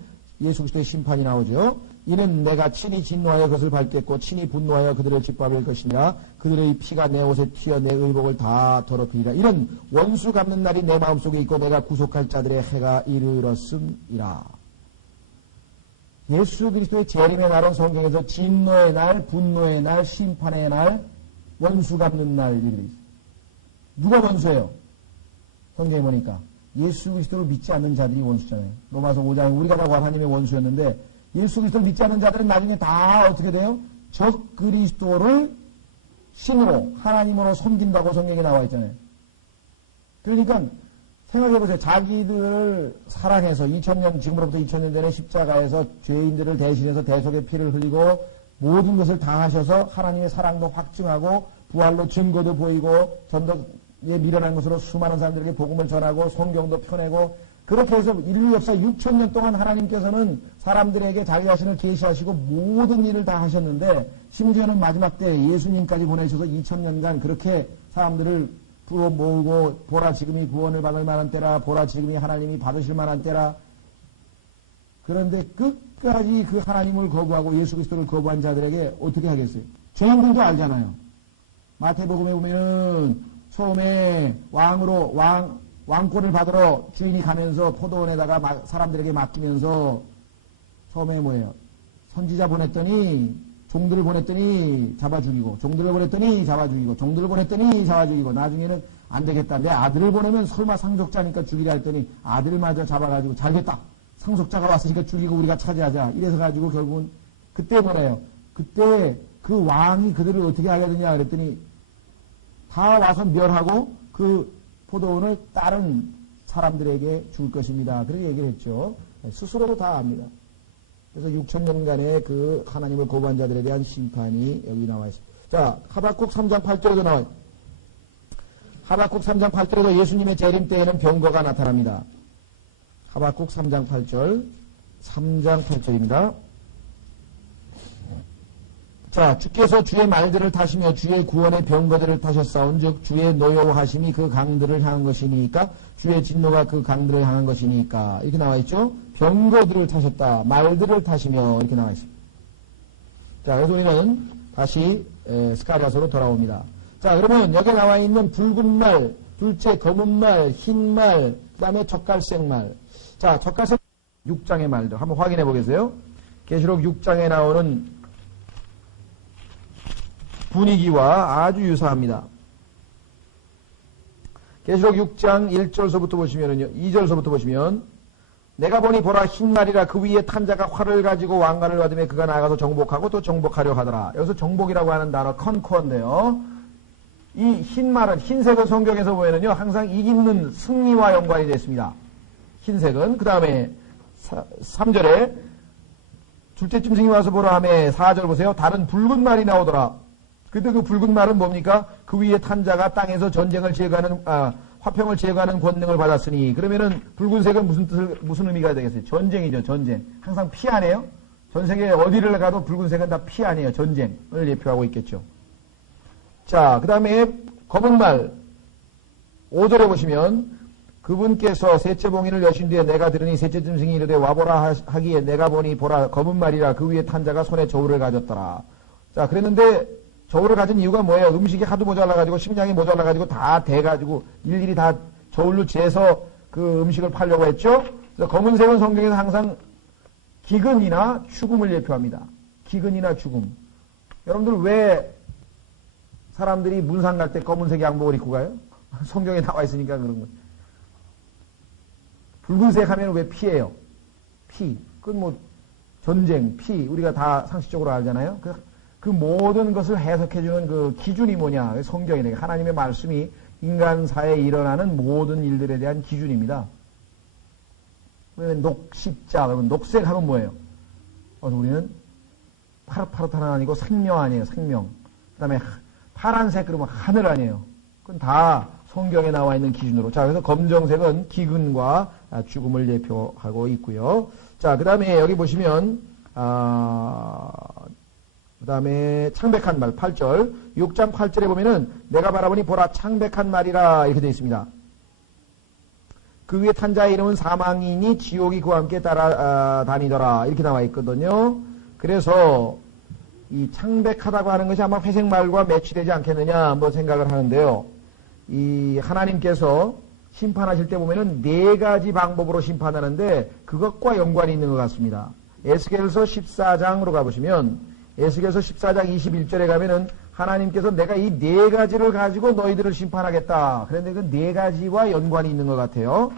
예수 그리스도의 심판이 나오죠. 이는 내가 친히 진노하여 그것을 밟겠고 친히 분노하여 그들을 짓밟을 것이니라. 그들의 피가 내 옷에 튀어 내 의복을 다 더럽히리라. 이는 원수 갚는 날이 내 마음속에 있고 내가 구속할 자들의 해가 이르렀음이라. 예수 그리스도의 재림의 날은 성경에서 진노의 날, 분노의 날, 심판의 날, 원수 갚는 날 이렇게 있어요. 누가 원수예요? 성경에 보니까 예수 그리스도를 믿지 않는 자들이 원수잖아요. 로마서 5장 우리가 다 하나님의 원수였는데 예수 그리스도를 믿지 않는 자들은 나중에 다 어떻게 돼요? 적 그리스도를 신으로 하나님으로 섬긴다고 성경에 나와 있잖아요. 그러니까 생각해보세요. 자기들을 사랑해서 2000년 지금으로부터 2000년 전에 십자가에서 죄인들을 대신해서 대속의 피를 흘리고 모든 것을 다 하셔서 하나님의 사랑도 확증하고 부활로 증거도 보이고 전도에 미련한 것으로 수많은 사람들에게 복음을 전하고 성경도 펴내고 그렇게 해서 인류 역사 6000년 동안 하나님께서는 사람들에게 자기 자신을 계시하시고 모든 일을 다 하셨는데 심지어는 마지막 때 예수님까지 보내셔서 2000년간 그렇게 사람들을 불어 모으고 보라 지금이 구원을 받을 만한 때라 보라 지금이 하나님이 받으실 만한 때라. 그런데 끝까지 그 하나님을 거부하고 예수 그리스도를 거부한 자들에게 어떻게 하겠어요? 죄인들도 알잖아요. 마태복음에 보면은 처음에 왕권을 받으러 주인이 가면서 포도원에다가 사람들에게 맡기면서 처음에 뭐예요? 선지자 보냈더니 종들을 보냈더니 잡아 죽이고 종들을 보냈더니 잡아 죽이고 종들을 보냈더니 잡아 죽이고 나중에는 안 되겠다. 내 아들을 보내면 설마 상속자니까 죽이라 했더니 아들마저 잡아가지고 잘겠다. 상속자가 왔으니까 죽이고 우리가 차지하자. 이래서 가지고 결국은 그때 뭐래요? 그때 그 왕이 그들을 어떻게 하려느냐 그랬더니 다 와서 멸하고 그 포도원을 다른 사람들에게 줄 것입니다. 그렇게 얘기를 했죠. 스스로도 다 압니다. 그래서 6천년간의 그 하나님을 거부한 자들에 대한 심판이 여기 나와 있습니다. 자, 하박국 3장 8절에도 나와요. 하박국 3장 8절에도 예수님의 재림 때에는 병거가 나타납니다. 하박국 3장 8절, 3장 8절입니다. 자, 주께서 주의 말들을 타시며 주의 구원의 병거들을 타셨사온즉 주의 노여워하심이 그 강들을 향한 것이니까 주의 진노가 그 강들을 향한 것이니까 이렇게 나와 있죠. 병거들을 타셨다, 말들을 타시며 이렇게 나와 있습니다. 자, 그래서 우리는 다시 스가랴서로 돌아옵니다. 자, 그러면 여기 나와 있는 붉은 말, 둘째 검은 말, 흰 말, 그 다음에 젓갈색 말. 자, 젓갈색 6장의 말들 한번 확인해 보겠어요. 계시록 6장에 나오는 분위기와 아주 유사합니다. 계시록 6장 1절서부터 보시면은요, 2절서부터 보시면 내가 보니 보라 흰 말이라 그 위에 탄 자가 활을 가지고 왕관을 받으며 그가 나아가서 정복하고 또 정복하려 하더라. 여기서 정복이라고 하는 단어 컨코어인데요. 이 흰 말은, 흰색은 성경에서 보면은요, 항상 이기는 승리와 연관이 됐습니다. 흰색은. 그 다음에 3절에 둘째쯤 승이 와서 보라 하며 4절 보세요. 다른 붉은 말이 나오더라. 근데 그 붉은 말은 뭡니까? 그 위에 탄 자가 땅에서 전쟁을 제거하는, 화평을 제거하는 권능을 받았으니, 그러면은 붉은색은 무슨 의미가 되겠어요? 전쟁이죠, 전쟁. 항상 피 아니에요? 전 세계 어디를 가도 붉은색은 다 피 아니에요. 전쟁을 예표하고 있겠죠. 자, 그 다음에 검은 말, 5절에 보시면, 그분께서 셋째 봉인을 여신 뒤에 내가 들으니 셋째 짐승이 이르되 와보라 하기에 내가 보니 보라 검은 말이라 그 위에 탄 자가 손에 저울을 가졌더라. 자, 그랬는데, 저울을 가진 이유가 뭐예요? 음식이 하도 모자라가지고 식량이 모자라가지고 다 돼가지고 일일이 다 저울로 재서 그 음식을 팔려고 했죠. 그래서 검은색은 성경에서 항상 기근이나 죽음을 예표합니다. 기근이나 죽음. 여러분들 왜 사람들이 문상 갈 때 검은색 양복을 입고 가요? 성경에 나와 있으니까 그런 거예요. 붉은색 하면 왜 피예요? 피. 그건 뭐 전쟁, 피. 우리가 다 상식적으로 알잖아요. 그 모든 것을 해석해주는 그 기준이 뭐냐? 성경이네. 하나님의 말씀이 인간사에 일어나는 모든 일들에 대한 기준입니다. 녹십자, 그러면 녹색 하면 뭐예요? 우리는 파릇파릇한 아니고 생명 아니에요, 생명. 그 다음에 파란색 그러면 하늘 아니에요. 그건 다 성경에 나와 있는 기준으로. 자, 그래서 검정색은 기근과 죽음을 예표하고 있고요. 자, 그 다음에 여기 보시면, 그 다음에 창백한 말 8절 6장 8절에 보면은 내가 바라보니 보라 창백한 말이라 이렇게 되어 있습니다. 그 위에 탄 자의 이름은 사망이니 지옥이 그와 함께 따라다니더라 이렇게 나와 있거든요. 그래서 이 창백하다고 하는 것이 아마 회색 말과 매치되지 않겠느냐 한번 생각을 하는데요. 이 하나님께서 심판하실 때 보면은 4가지 방법으로 심판하는데 그것과 연관이 있는 것 같습니다. 에스겔서 14장으로 가보시면 에스겔서 14장 21절에 가면은 하나님께서 내가 이 4가지를 가지고 너희들을 심판하겠다. 그런데 그 4가지와 연관이 있는 것 같아요.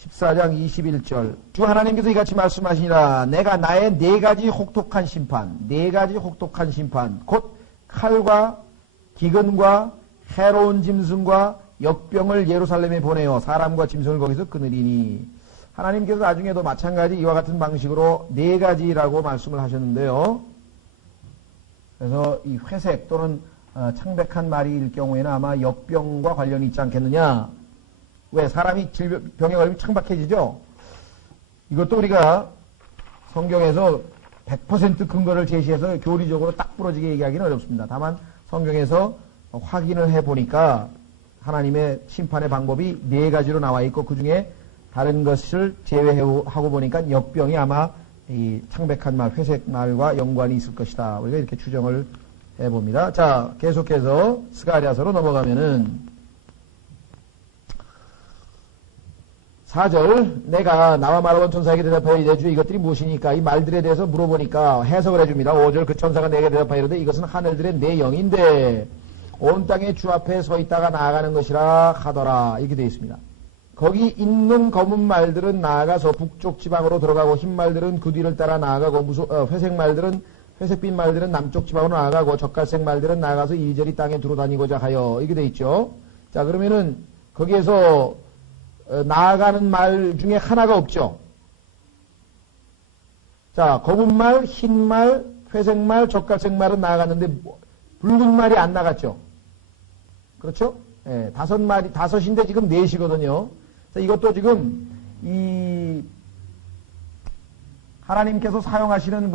14장 21절. 주 하나님께서 이같이 말씀하시니라. 내가 나의 4가지 혹독한 심판, 4가지 혹독한 심판, 곧 칼과 기근과 해로운 짐승과 역병을 예루살렘에 보내어 사람과 짐승을 거기서 끊으리니. 하나님께서 나중에도 마찬가지 이와 같은 방식으로 4가지라고 말씀을 하셨는데요. 그래서 이 회색 또는 창백한 말일 경우에는 아마 역병과 관련이 있지 않겠느냐. 왜? 사람이 병에 걸리면 창백해지죠. 이것도 우리가 성경에서 100% 근거를 제시해서 교리적으로 딱 부러지게 얘기하기는 어렵습니다. 다만 성경에서 확인을 해보니까 하나님의 심판의 방법이 4가지로 나와 있고 그 중에 다른 것을 제외하고 보니까 역병이 아마 이 창백한 말, 회색 말과 연관이 있을 것이다. 우리가 이렇게 추정을 해봅니다. 자, 계속해서 스가랴서로 넘어가면은 4절 내가 나와 말하던 천사에게 대답하여 이르되 이것들이 무엇이니까 이 말들에 대해서 물어보니까 해석을 해줍니다. 5절 그 천사가 내게 대답하여 이르되 이것은 하늘들의 내 영인데 온 땅에 주 앞에 서 있다가 나아가는 것이라 하더라. 이렇게 되어 있습니다. 거기 있는 검은 말들은 나아가서 북쪽 지방으로 들어가고 흰 말들은 그 뒤를 따라 나아가고 회색빛 말들은 남쪽 지방으로 나아가고 젓갈색 말들은 나아가서 이리저리 땅에 두루 다니고자 하여 이렇게 돼 있죠. 자, 그러면은 거기에서 나아가는 말 중에 하나가 없죠. 자, 검은 말, 흰 말, 회색 말, 젓갈색 말은 나아갔는데 붉은 말이 안 나갔죠. 그렇죠? 예, 다섯인데 지금 넷이거든요. 이것도 지금 이 하나님께서 사용하시는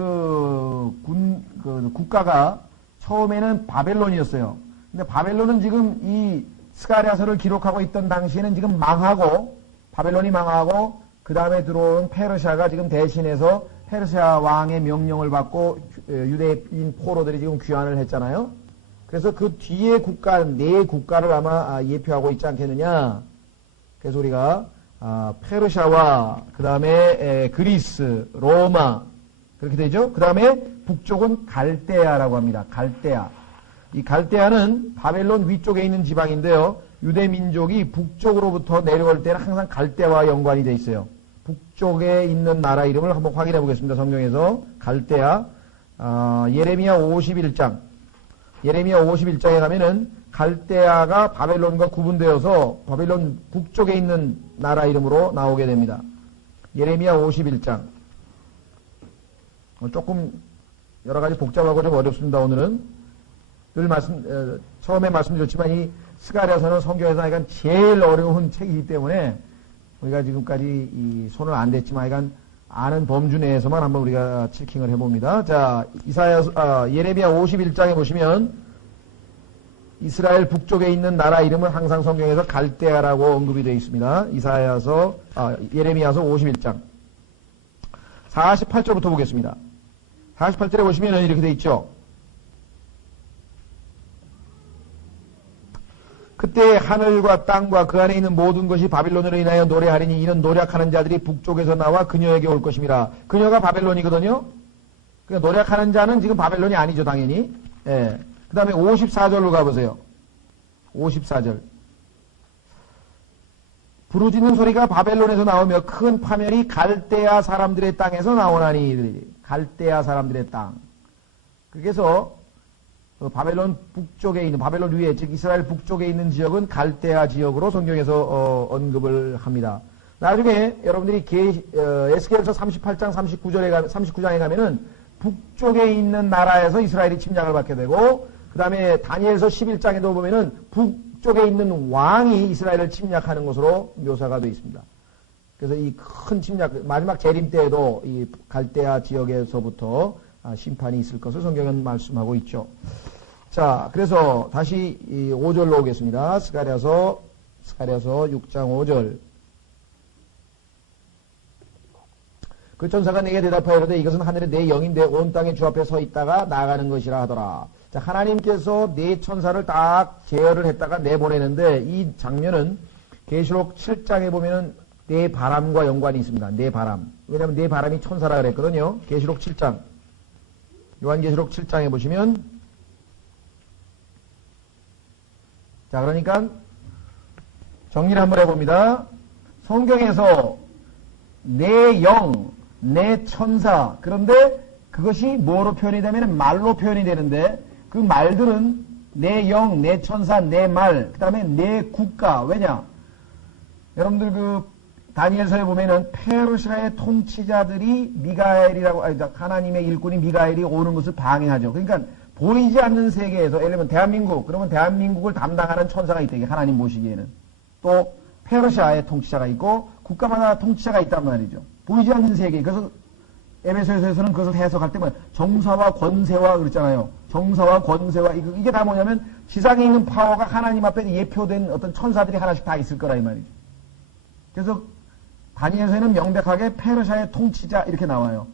국가가 처음에는 바벨론이었어요. 근데 바벨론은 지금 이 스가랴서를 기록하고 있던 당시에는 지금 망하고, 바벨론이 망하고, 그 다음에 들어온 페르시아가 지금 대신해서 페르시아 왕의 명령을 받고 유대인 포로들이 지금 귀환을 했잖아요. 그래서 그 뒤에 국가, 네 국가를 아마 예표하고 있지 않겠느냐. 그래서 우리가 페르시아와 그 다음에 그리스, 로마 그렇게 되죠. 그 다음에 북쪽은 갈대아라고 합니다. 갈대아. 이 갈대아는 바벨론 위쪽에 있는 지방인데요. 유대 민족이 북쪽으로부터 내려올 때는 항상 갈대아와 연관이 돼 있어요. 북쪽에 있는 나라 이름을 한번 확인해 보겠습니다. 성경에서 갈대아, 예레미야 51장. 예레미야 51장에 가면은 갈대아가 바벨론과 구분되어서 바벨론 북쪽에 있는 나라 이름으로 나오게 됩니다. 예레미야 51장. 조금 여러 가지 복잡하고 좀 어렵습니다. 오늘은 늘 처음에 말씀드렸지만 이 스가랴서는 성경에서 약간 제일 어려운 책이기 때문에 우리가 지금까지 이 손을 안 댔지만 약간 아는 범주 내에서만 한번 우리가 체킹을 해봅니다. 자, 예레미야 51장에 보시면 이스라엘 북쪽에 있는 나라 이름은 항상 성경에서 갈대아라고 언급이 되어 있습니다. 예레미야서 51장 48절부터 보겠습니다. 48절에 보시면 이렇게 되어 있죠. 그때 하늘과 땅과 그 안에 있는 모든 것이 바빌론으로 인하여 노래하리니 이는 노력하는 자들이 북쪽에서 나와 그녀에게 올 것입니다. 그녀가 바벨론이거든요. 그러니까 노력하는 자는 지금 바벨론이 아니죠, 당연히. 예. 그 다음에 54절로 가보세요. 54절. 부르짖는 소리가 바벨론에서 나오며 큰 파멸이 갈대아 사람들의 땅에서 나오나니. 갈대아 사람들의 땅. 그래서 바벨론 북쪽에 있는, 바벨론 위에, 즉 이스라엘 북쪽에 있는 지역은 갈대아 지역으로 성경에서 언급을 합니다. 나중에 여러분들이 에스겔서 38장 39장에 가면은 북쪽에 있는 나라에서 이스라엘이 침략을 받게 되고, 그 다음에 다니엘서 11장에도 보면은 북쪽에 있는 왕이 이스라엘을 침략하는 것으로 묘사가 되어 있습니다. 그래서 이 큰 침략, 마지막 재림 때에도 이 갈대아 지역에서부터 심판이 있을 것을 성경은 말씀하고 있죠. 자, 그래서 다시 5절로 오겠습니다. 스가랴서 6장 5절. 그 천사가 내게 대답하여 이르되 이것은 하늘의 내 영인데 온 땅의 주 앞에 서 있다가 나가는 것이라 하더라. 자, 하나님께서 네 천사를 딱 제어를 했다가 내보내는데 이 장면은 계시록 7장에 보면은 네 바람과 연관이 있습니다. 네 바람. 왜냐하면 네 바람이 천사라 그랬거든요. 계시록 7장. 요한계시록 7장에 보시면 자, 그러니까 정리를 한번 해봅니다. 성경에서 내 영, 내 천사, 그런데 그것이 뭐로 표현이 되면 말로 표현이 되는데 그 말들은 내 영, 내 천사, 내 말, 그 다음에 내 국가. 왜냐? 여러분들 다니엘서에 보면은 페르시아의 통치자들이 미가엘이라고, 하나님의 일꾼이 미가엘이 오는 것을 방해하죠. 그러니까 보이지 않는 세계에서, 예를 들면 대한민국, 그러면 대한민국을 담당하는 천사가 있다. 이게 하나님 보시기에는. 또 페르시아의 통치자가 있고 국가마다 통치자가 있단 말이죠. 보이지 않는 세계. 그래서 에베소서에서는 그것을 해석할 때 정사와 권세와 그랬잖아요. 정사와 권세와 이게 다 뭐냐면 지상에 있는 파워가 하나님 앞에 예표된 어떤 천사들이 하나씩 다 있을 거라 이 말이죠. 그래서 다니엘서에는 명백하게 페르시아의 통치자 이렇게 나와요.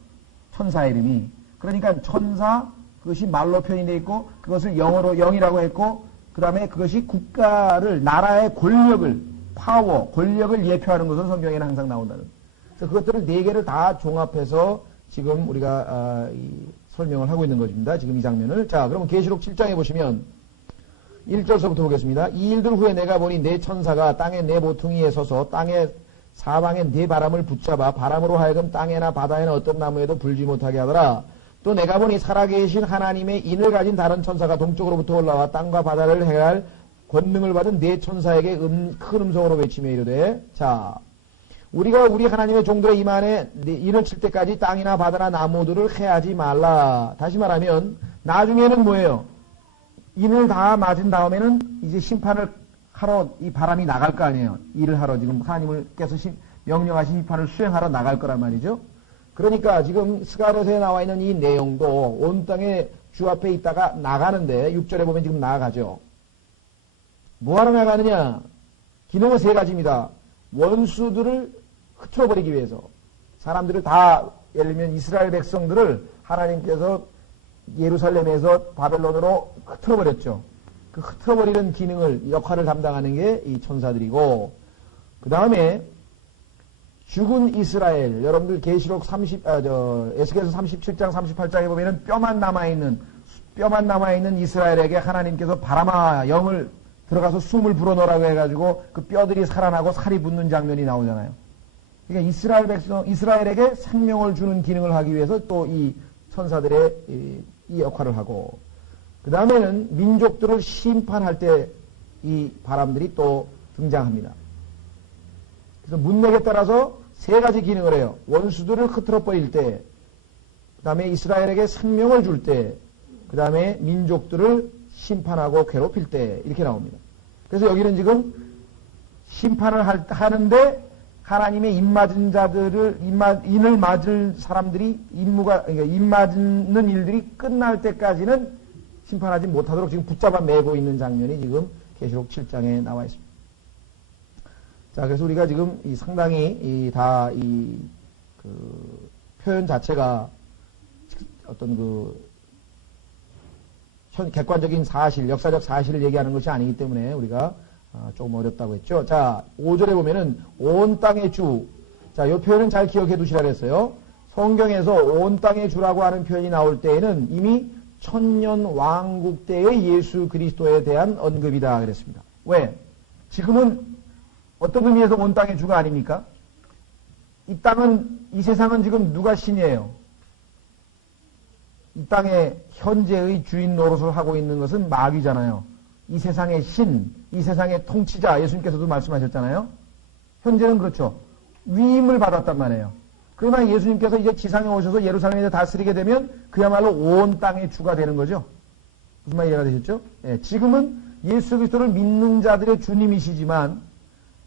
천사의 이름이. 그러니까 천사 그것이 말로 표현이 되어 있고 그것을 영어로 영이라고 했고 그 다음에 그것이 국가를 나라의 권력을 파워 권력을 예표하는 것은 성경에는 항상 나온다는. 그래서 그것들을 네 개를 다 종합해서 지금 우리가 설명을 하고 있는 것입니다. 지금 이 장면을. 자, 그러면 계시록 7장에 보시면 1절서부터 보겠습니다. 이 일들 후에 내가 보니 네 천사가 땅의 네 모퉁이에 서서 땅의 사방에 네 바람을 붙잡아 바람으로 하여금 땅에나 바다에나 어떤 나무에도 불지 못하게 하더라. 또 내가 보니 살아계신 하나님의 인을 가진 다른 천사가 동쪽으로부터 올라와 땅과 바다를 해할 권능을 받은 네 천사에게 큰 음성으로 외치며 이르되, 자, 우리가 우리 하나님의 종들의 임안에 이를 칠 때까지 땅이나 바다나 나무들을 해하지 말라. 다시 말하면 나중에는 뭐예요? 인을 다 맞은 다음에는 이제 심판을 하러 이 바람이 나갈 거 아니에요. 일을 하러 지금 하나님께서 명령하신 심판을 수행하러 나갈 거란 말이죠. 그러니까 지금 스가랴서에 나와 있는 이 내용도 온 땅에 주 앞에 있다가 나가는데 6절에 보면 지금 나가죠. 뭐하러 나가느냐? 기능은 세 가지입니다. 원수들을 흩어버리기 위해서 사람들을 다 예를 들면 이스라엘 백성들을 하나님께서 예루살렘에서 바벨론으로 흩어버렸죠. 그 흩어버리는 기능을 역할을 담당하는 게 이 천사들이고 그 다음에 죽은 이스라엘 여러분들 계시록 에스겔서 37장 38장에 보면은 뼈만 남아있는 이스라엘에게 하나님께서 바람아 영을 들어가서 숨을 불어넣으라고 해가지고 그 뼈들이 살아나고 살이 붙는 장면이 나오잖아요. 그러니까 이스라엘에게 생명을 주는 기능을 하기 위해서 또 이 천사들의 이 역할을 하고 그 다음에는 민족들을 심판할 때 이 바람들이 또 등장합니다. 그래서 문맥에 따라서 세 가지 기능을 해요. 원수들을 흐트러 버릴 때, 그 다음에 이스라엘에게 생명을 줄 때, 그 다음에 민족들을 심판하고 괴롭힐 때 이렇게 나옵니다. 그래서 여기는 지금 심판을 하는데 하나님의 입맞은 자들을 인을 맞을 사람들이 그러니까 입맞는 일들이 끝날 때까지는 심판하지 못하도록 지금 붙잡아 매고 있는 장면이 지금 계시록 7장에 나와 있습니다. 자, 그래서 우리가 지금 상당히 그 표현 자체가 어떤 객관적인 사실, 역사적 사실을 얘기하는 것이 아니기 때문에 우리가 조금 어렵다고 했죠. 자, 5절에 보면은 온 땅의 주. 자, 이 표현은 잘 기억해 두시라 그랬어요. 성경에서 온 땅의 주라고 하는 표현이 나올 때에는 이미 천년 왕국 때의 예수 그리스도에 대한 언급이다 그랬습니다. 왜? 지금은 어떤 의미에서 온 땅의 주가 아닙니까? 이 세상은 지금 누가 신이에요? 이 땅의 현재의 주인 노릇을 하고 있는 것은 마귀잖아요. 이 세상의 신, 이 세상의 통치자, 예수님께서도 말씀하셨잖아요. 현재는 그렇죠. 위임을 받았단 말이에요. 그러나 예수님께서 이제 지상에 오셔서 예루살렘에서 다스리게 되면 그야말로 온 땅의 주가 되는 거죠. 무슨 말 이해가 되셨죠? 예, 지금은 예수 그리스도를 믿는 자들의 주님이시지만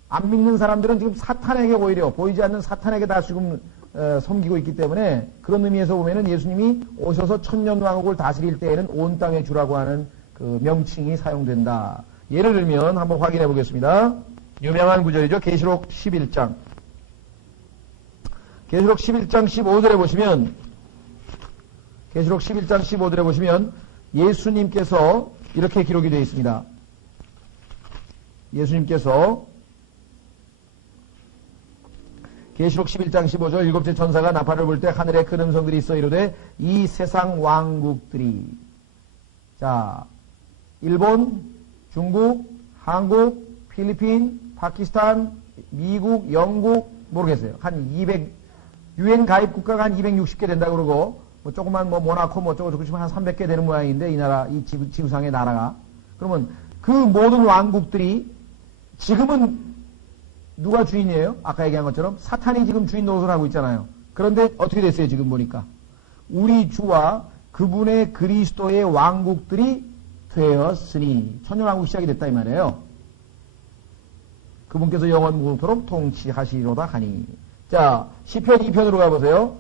안 믿는 사람들은 지금 사탄에게 오히려 보이지 않는 사탄에게 다 지금 섬기고 있기 때문에 그런 의미에서 보면은 예수님이 오셔서 천년왕국을 다스릴 때에는 온 땅의 주라고 하는 그 명칭이 사용된다. 예를 들면 한번 확인해 보겠습니다. 유명한 구절이죠. 계시록 11장. 계시록 11장 15절에 보시면 계시록 11장 15절에 보시면 예수님께서 이렇게 기록이 되어 있습니다. 예수님께서 계시록 11장 15절 일곱째 천사가 나팔을 불 때 하늘에 큰 음성들이 있어 이르되 이 세상 왕국들이 자 일본, 중국, 한국, 필리핀, 파키스탄, 미국, 영국 모르겠어요. 한 200 유엔 가입 국가가 한 260개 된다 그러고 뭐 조그만 뭐 모나코 뭐 어쩌고 저쩌고 한 300개 되는 모양인데 이 나라 이 지구상의 나라가 그러면 그 모든 왕국들이 지금은 누가 주인이에요? 아까 얘기한 것처럼 사탄이 지금 주인 노릇을 하고 있잖아요. 그런데 어떻게 됐어요? 지금 보니까 우리 주와 그분의 그리스도의 왕국들이 되었으니 천년왕국 시작이 됐다 이 말이에요. 그분께서 영원 무궁토록 통치하시리로다 하니 자 시편 2편으로 가보세요.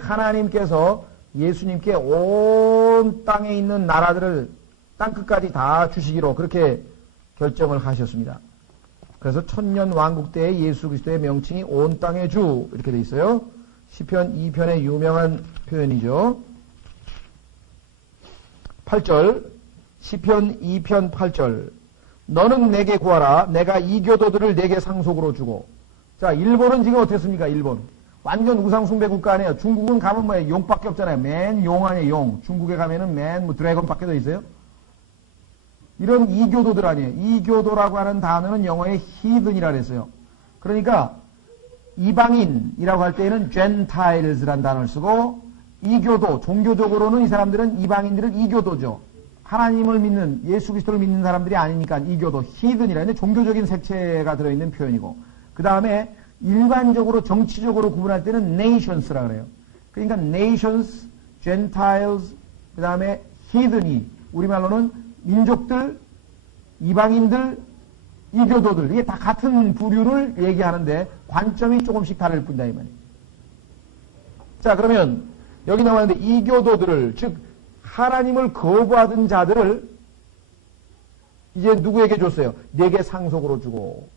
하나님께서 예수님께 온 땅에 있는 나라들을 땅끝까지 다 주시기로 그렇게 결정을 하셨습니다. 그래서 천년 왕국 때의 예수 그리스도의 명칭이 온 땅의 주 이렇게 돼 있어요. 시편 2편의 유명한 표현이죠. 8절 시편 2편 8절 너는 내게 구하라 내가 이 교도들을 내게 상속으로 주고 자 일본은 지금 어땠습니까? 일본 완전 우상숭배 국가 아니에요. 중국은 가면 뭐예요? 용밖에 없잖아요. 맨 용 아니에요. 용. 중국에 가면은 맨 뭐 드래곤밖에 더 있어요. 이런 이교도들 아니에요. 이교도라고 하는 단어는 영어의 heathen이라 그랬어요. 그러니까 이방인이라고 할 때에는 gentiles라는 단어를 쓰고 이교도, 종교적으로는 이 사람들은 이방인들을 이교도죠. 하나님을 믿는 예수 그리스도를 믿는 사람들이 아니니까 이교도 히든이라 했는데 종교적인 색채가 들어있는 표현이고 그 다음에 일반적으로 정치적으로 구분할 때는 nations라 그래요. 그러니까 nations, gentiles, 그 다음에 heathen이 우리말로는 민족들, 이방인들, 이교도들 이게 다 같은 부류를 얘기하는데 관점이 조금씩 다를 뿐이다 이 말이에요. 자 그러면 여기 나와 있는데 이교도들을 즉 하나님을 거부하던 자들을 이제 누구에게 줬어요? 내게 상속으로 주고.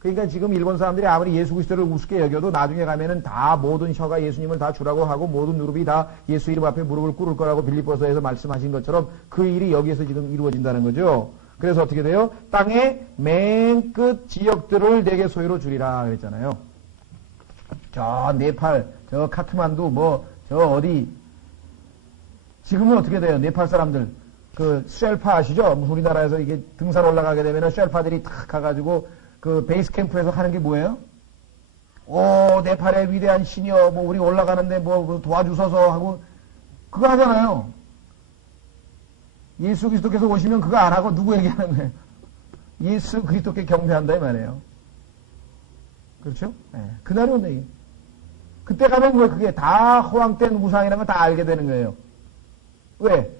그러니까 지금 일본 사람들이 아무리 예수 그리스도를 우습게 여겨도 나중에 가면은 다 모든 혀가 예수님을 다 주라고 하고 모든 무릎이 다 예수 이름 앞에 무릎을 꿇을 거라고 빌립보서에서 말씀하신 것처럼 그 일이 여기에서 지금 이루어진다는 거죠. 그래서 어떻게 돼요? 땅의 맨 끝 지역들을 내게 소유로 주리라 그랬잖아요. 저 네팔, 저 카트만두, 뭐 저 어디 지금은 어떻게 돼요? 네팔 사람들 그 쉘파 아시죠? 우리나라에서 이게 등산 올라가게 되면은 쉘파들이 탁 가가지고 그 베이스 캠프에서 하는 게 뭐예요? 오 네팔의 위대한 신이여 뭐 우리 올라가는데 뭐 도와주소서 하고 그거 하잖아요. 예수 그리스도께서 오시면 그거 안 하고 누구에게 하는 거예요? 예수 그리스도께 경배한다 이 말이에요. 그렇죠? 네. 그날이 온다 이게. 그때 가면 뭐 그게 다 허황된 우상이라는 걸 다 알게 되는 거예요. 왜?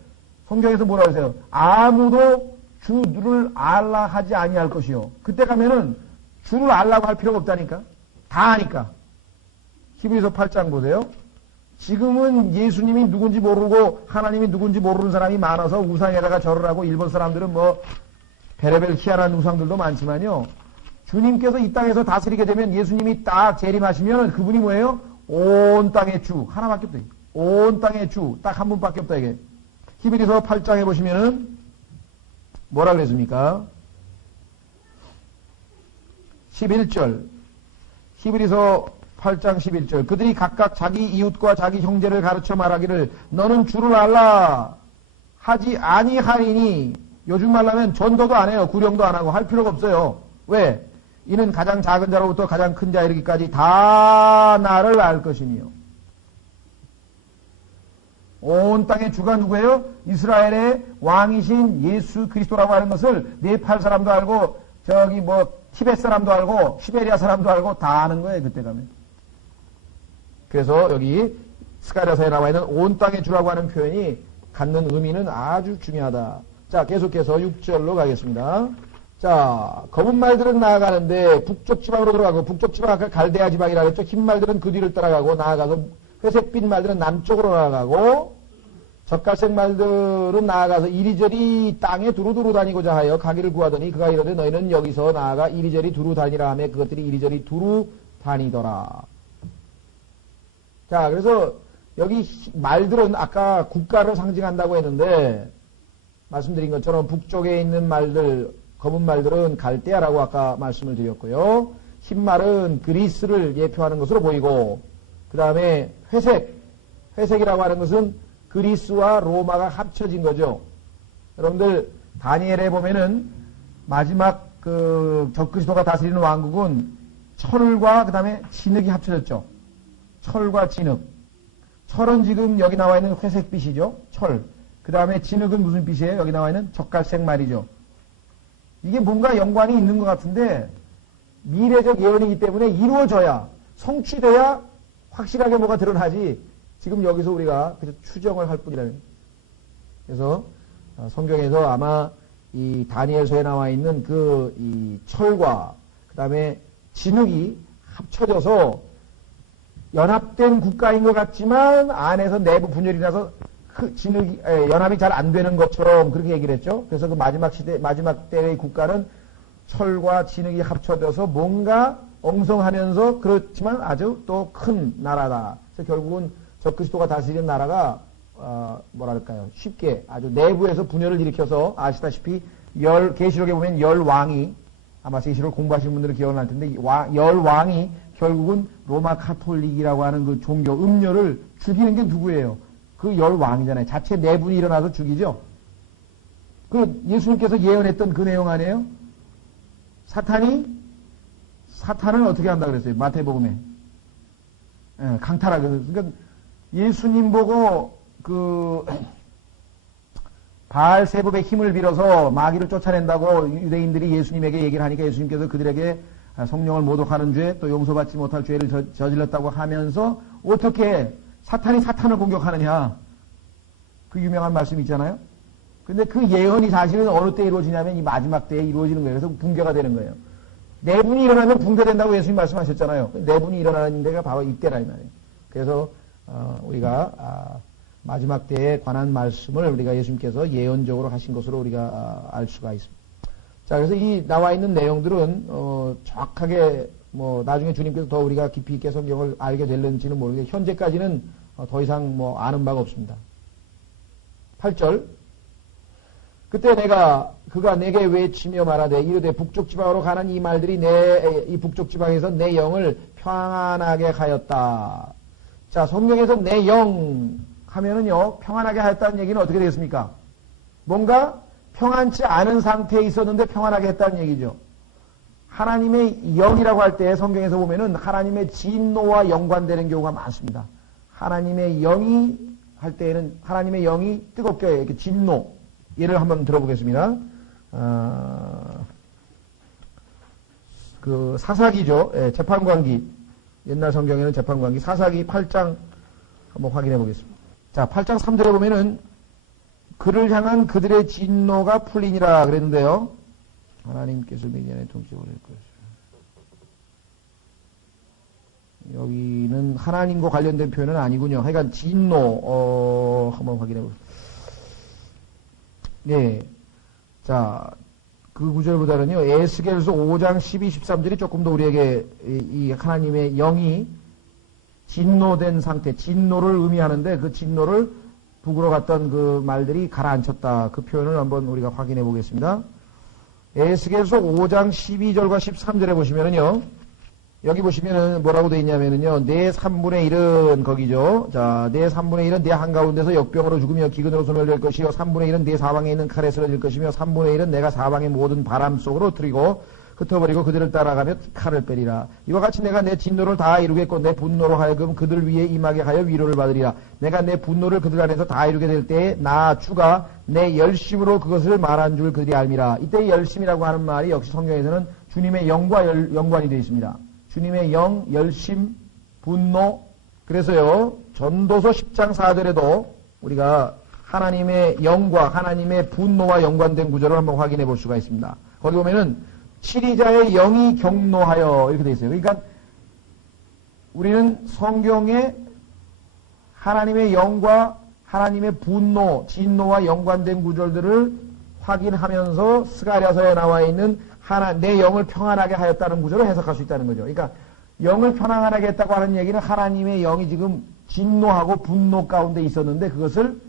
성경에서 뭐라고 하세요? 아무도 주를 알라 하지 아니할 것이요. 그때 가면은 주를 알라고 할 필요가 없다니까. 다 아니까. 히브리서 8장 보세요. 지금은 예수님이 누군지 모르고 하나님이 누군지 모르는 사람이 많아서 우상에다가 절을 하고 일본 사람들은 뭐 베레벨 희한한 우상들도 많지만요. 주님께서 이 땅에서 다스리게 되면 예수님이 딱 재림하시면 그분이 뭐예요? 온 땅의 주. 하나밖에 없다. 온 땅의 주. 딱 한 분밖에 없다 이게. 히브리서 8장에 보시면은 뭐라 그랬습니까? 11절. 히브리서 8장 11절. 그들이 각각 자기 이웃과 자기 형제를 가르쳐 말하기를 너는 주를 알라 하지 아니하리니 요즘 말하면 전도도 안 해요. 구령도 안 하고 할 필요가 없어요. 왜? 이는 가장 작은 자로부터 가장 큰 자 이르기까지 다 나를 알 것이니요. 온 땅의 주가 누구예요? 이스라엘의 왕이신 예수 그리스도라고 하는 것을 네팔 사람도 알고 저기 뭐 티벳 사람도 알고 시베리아 사람도 알고 다 아는 거예요. 그때 가면. 그래서 여기 스가랴서에 나와 있는 온 땅의 주라고 하는 표현이 갖는 의미는 아주 중요하다. 자 계속해서 6절로 가겠습니다. 자 검은 말들은 나아가는데 북쪽 지방으로 들어가고 북쪽 지방 아까 갈대아 지방이라고 했죠. 흰 말들은 그 뒤를 따라가고 나아가서 회색빛 말들은 남쪽으로 나아가고 젓갈색 말들은 나아가서 이리저리 땅에 두루두루 다니고자 하여 가기를 구하더니 그가 이르되 너희는 여기서 나아가 이리저리 두루 다니라 하며 그것들이 이리저리 두루 다니더라. 자 그래서 여기 말들은 아까 국가를 상징한다고 했는데 말씀드린 것처럼 북쪽에 있는 말들 검은 말들은 갈대아라고 아까 말씀을 드렸고요. 흰 말은 그리스를 예표하는 것으로 보이고 그 다음에 회색이라고 하는 것은 그리스와 로마가 합쳐진 거죠. 여러분들 다니엘에 보면은 마지막 그 적그리스도가 다스리는 왕국은 철과 그 다음에 진흙이 합쳐졌죠. 철과 진흙. 철은 지금 여기 나와 있는 회색빛이죠. 철. 그 다음에 진흙은 무슨 빛이에요? 여기 나와 있는 젓갈색 말이죠. 이게 뭔가 연관이 있는 것 같은데 미래적 예언이기 때문에 이루어져야 성취돼야 확실하게 뭐가 드러나지 지금 여기서 우리가 그저 추정을 할 뿐이라는. 그래서 성경에서 아마 이 다니엘서에 나와 있는 그 이 철과 그 다음에 진흙이 합쳐져서 연합된 국가인 것 같지만 안에서 내부 분열이 나서 그 진흙이 연합이 잘 안 되는 것처럼 그렇게 얘기를 했죠. 그래서 그 마지막 시대 마지막 때의 국가는 철과 진흙이 합쳐져서 뭔가 엉성하면서 그렇지만 아주 또 큰 나라다. 그래서 결국은 적그리스도가 다스리는 나라가 뭐랄까요? 쉽게 아주 내부에서 분열을 일으켜서 아시다시피 계시록에 보면 열 왕이 아마 계시록 공부하시는 분들은 기억날 텐데 열 왕이 결국은 로마 카톨릭이라고 하는 그 종교 음료를 죽이는 게 누구예요? 그 열 왕이잖아요. 자체 내분이 일어나서 죽이죠. 그 예수님께서 예언했던 그 내용 아니에요? 사탄을 어떻게 한다 그랬어요? 마태복음에. 예, 강탈하거든. 그러니까 예수님 보고 바알세붑의 힘을 빌어서 마귀를 쫓아낸다고 유대인들이 예수님에게 얘기를 하니까 예수님께서 그들에게 성령을 모독하는 죄, 또 용서받지 못할 죄를 저질렀다고 하면서 어떻게 사탄이 사탄을 공격하느냐. 그 유명한 말씀 있잖아요. 근데 그 예언이 사실은 어느 때 이루어지냐면 이 마지막 때에 이루어지는 거예요. 그래서 붕괴가 되는 거예요. 네 분이 일어나면 붕괴된다고 예수님 말씀하셨잖아요. 네 분이 일어나는 데가 바로 이때라 이 말이에요. 그래서 우리가 마지막 때에 관한 말씀을 우리가 예수님께서 예언적으로 하신 것으로 우리가 알 수가 있습니다. 자, 그래서 이 나와 있는 내용들은 정확하게 나중에 주님께서 더 우리가 깊이 있게 성경을 알게 될는지는 모르겠는데 현재까지는 더 이상 아는 바가 없습니다. 8절. 그때 그가 내게 외치며 말하되 이르되 북쪽 지방으로 가는 이 말들이 이 북쪽 지방에서 내 영을 평안하게 하였다. 자, 성경에서 내 영 하면은요, 평안하게 하였다는 얘기는 어떻게 되겠습니까? 뭔가 평안치 않은 상태에 있었는데 평안하게 했다는 얘기죠. 하나님의 영이라고 할 때 성경에서 보면은 하나님의 진노와 연관되는 경우가 많습니다. 하나님의 영이 할 때에는 하나님의 영이 뜨겁게 이렇게 진노. 예를 한번 들어보겠습니다. 그 사사기죠. 예, 재판관기. 옛날 성경에는 재판관기. 사사기 8장 한번 확인해 보겠습니다. 자, 8장 3절에 보면은 그를 향한 그들의 진노가 풀리니라 그랬는데요. 하나님께서 미디안의 통치를 할 것이라. 여기는 하나님과 관련된 표현은 아니군요. 하여간 진노 한번 확인해 보겠습니다. 네. 자, 그 구절보다는요, 에스겔서 5장 12, 13절이 조금 더 우리에게 이 하나님의 영이 진노된 상태, 진노를 의미하는데 그 진노를 북으로 갔던 그 말들이 가라앉혔다. 그 표현을 한번 우리가 확인해 보겠습니다. 에스겔서 5장 12절과 13절에 보시면은요, 여기 보시면은 뭐라고 되어 있냐면은요, 내 3분의 1은 거기죠. 자, 내 3분의 1은 내 한가운데서 역병으로 죽으며 기근으로 소멸될 것이요. 3분의 1은 내 사방에 있는 칼에 쓰러질 것이며 3분의 1은 내가 사방의 모든 바람 속으로 들이고 흩어버리고 그들을 따라가며 칼을 빼리라. 이와 같이 내가 내 진노를 다 이루겠고 내 분노로 하여금 그들 위에 임하게 하여 위로를 받으리라. 내가 내 분노를 그들 안에서 다 이루게 될 때에 나 주가 내 열심으로 그것을 말한 줄 그들이 알미라. 이때 열심이라고 하는 말이 역시 성경에서는 주님의 영과 연관이 되어 있습니다. 주님의 영, 열심, 분노. 그래서요, 전도서 10장 4절에도 우리가 하나님의 영과 하나님의 분노와 연관된 구절을 한번 확인해 볼 수가 있습니다. 거기 보면은 치리자의 영이 경노하여 이렇게 되어 있어요. 그러니까 우리는 성경에 하나님의 영과 하나님의 분노, 진노와 연관된 구절들을 확인하면서 스가랴서에 나와 있는 내 영을 평안하게 하였다는 구절을 해석할 수 있다는 거죠. 그러니까 영을 평안하게 했다고 하는 얘기는 하나님의 영이 지금 진노하고 분노 가운데 있었는데 그것을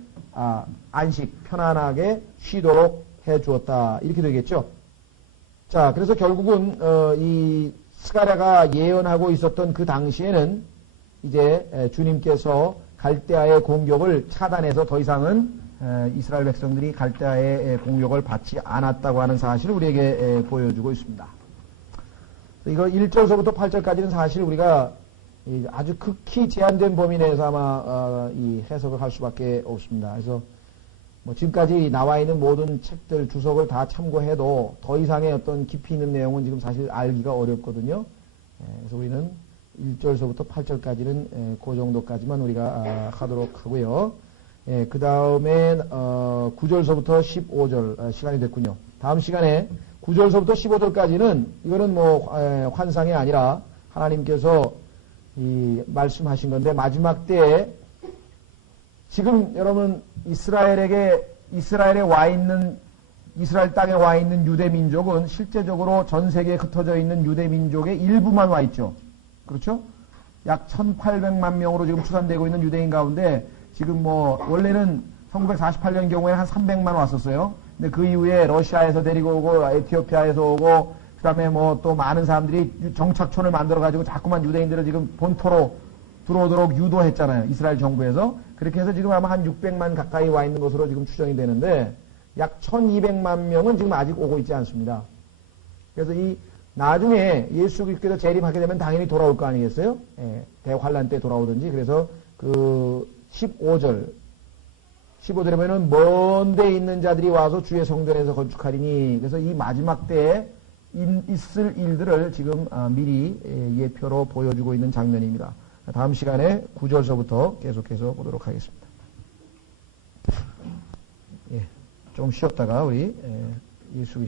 안식, 편안하게 쉬도록 해 주었다. 이렇게 되겠죠. 자, 그래서 결국은 이 스가랴가 예언하고 있었던 그 당시에는 이제 주님께서 갈대아의 공격을 차단해서 더 이상은 이스라엘 백성들이 갈대아의 공격을 받지 않았다고 하는 사실을 우리에게 보여주고 있습니다. 이거 1절서부터 8절까지는 사실 우리가 아주 극히 제한된 범위 내에서 아마 이 해석을 할 수밖에 없습니다. 그래서 지금까지 나와 있는 모든 책들 주석을 다 참고해도 더 이상의 어떤 깊이 있는 내용은 지금 사실 알기가 어렵거든요. 그래서 우리는 1절서부터 8절까지는 그 정도까지만 우리가 하도록 하고요. 그 다음에 9절서부터 15절 시간이 됐군요. 다음 시간에 9절서부터 15절까지는 이거는 환상이 아니라 하나님께서 말씀하신 건데 마지막 때에 지금 여러분 이스라엘 땅에 와 있는 유대 민족은 실제적으로 전 세계에 흩어져 있는 유대 민족의 일부만 와 있죠. 그렇죠? 약 1,800만 명으로 지금 추산되고 있는 유대인 가운데 지금 원래는 1948년 경우에 한 300만 왔었어요. 근데 그 이후에 러시아에서 데리고 오고 에티오피아에서 오고 그다음에 또 많은 사람들이 정착촌을 만들어 가지고 자꾸만 유대인들을 지금 본토로 들어오도록 유도했잖아요. 이스라엘 정부에서. 그렇게 해서 지금 아마 한 600만 가까이 와 있는 것으로 지금 추정이 되는데 약 1200만 명은 지금 아직 오고 있지 않습니다. 그래서 나중에 예수 그리스도께서 재림하게 되면 당연히 돌아올 거 아니겠어요? 대환란 때 돌아오든지. 그래서 그 15절, 15절에 보면은 먼 데 있는 자들이 와서 주의 성전에서 건축하리니. 그래서 이 마지막 때에 있을 일들을 지금 미리 예표로 보여주고 있는 장면입니다. 다음 시간에 9절서부터 계속해서 보도록 하겠습니다. 예, 좀 쉬었다가 우리 예수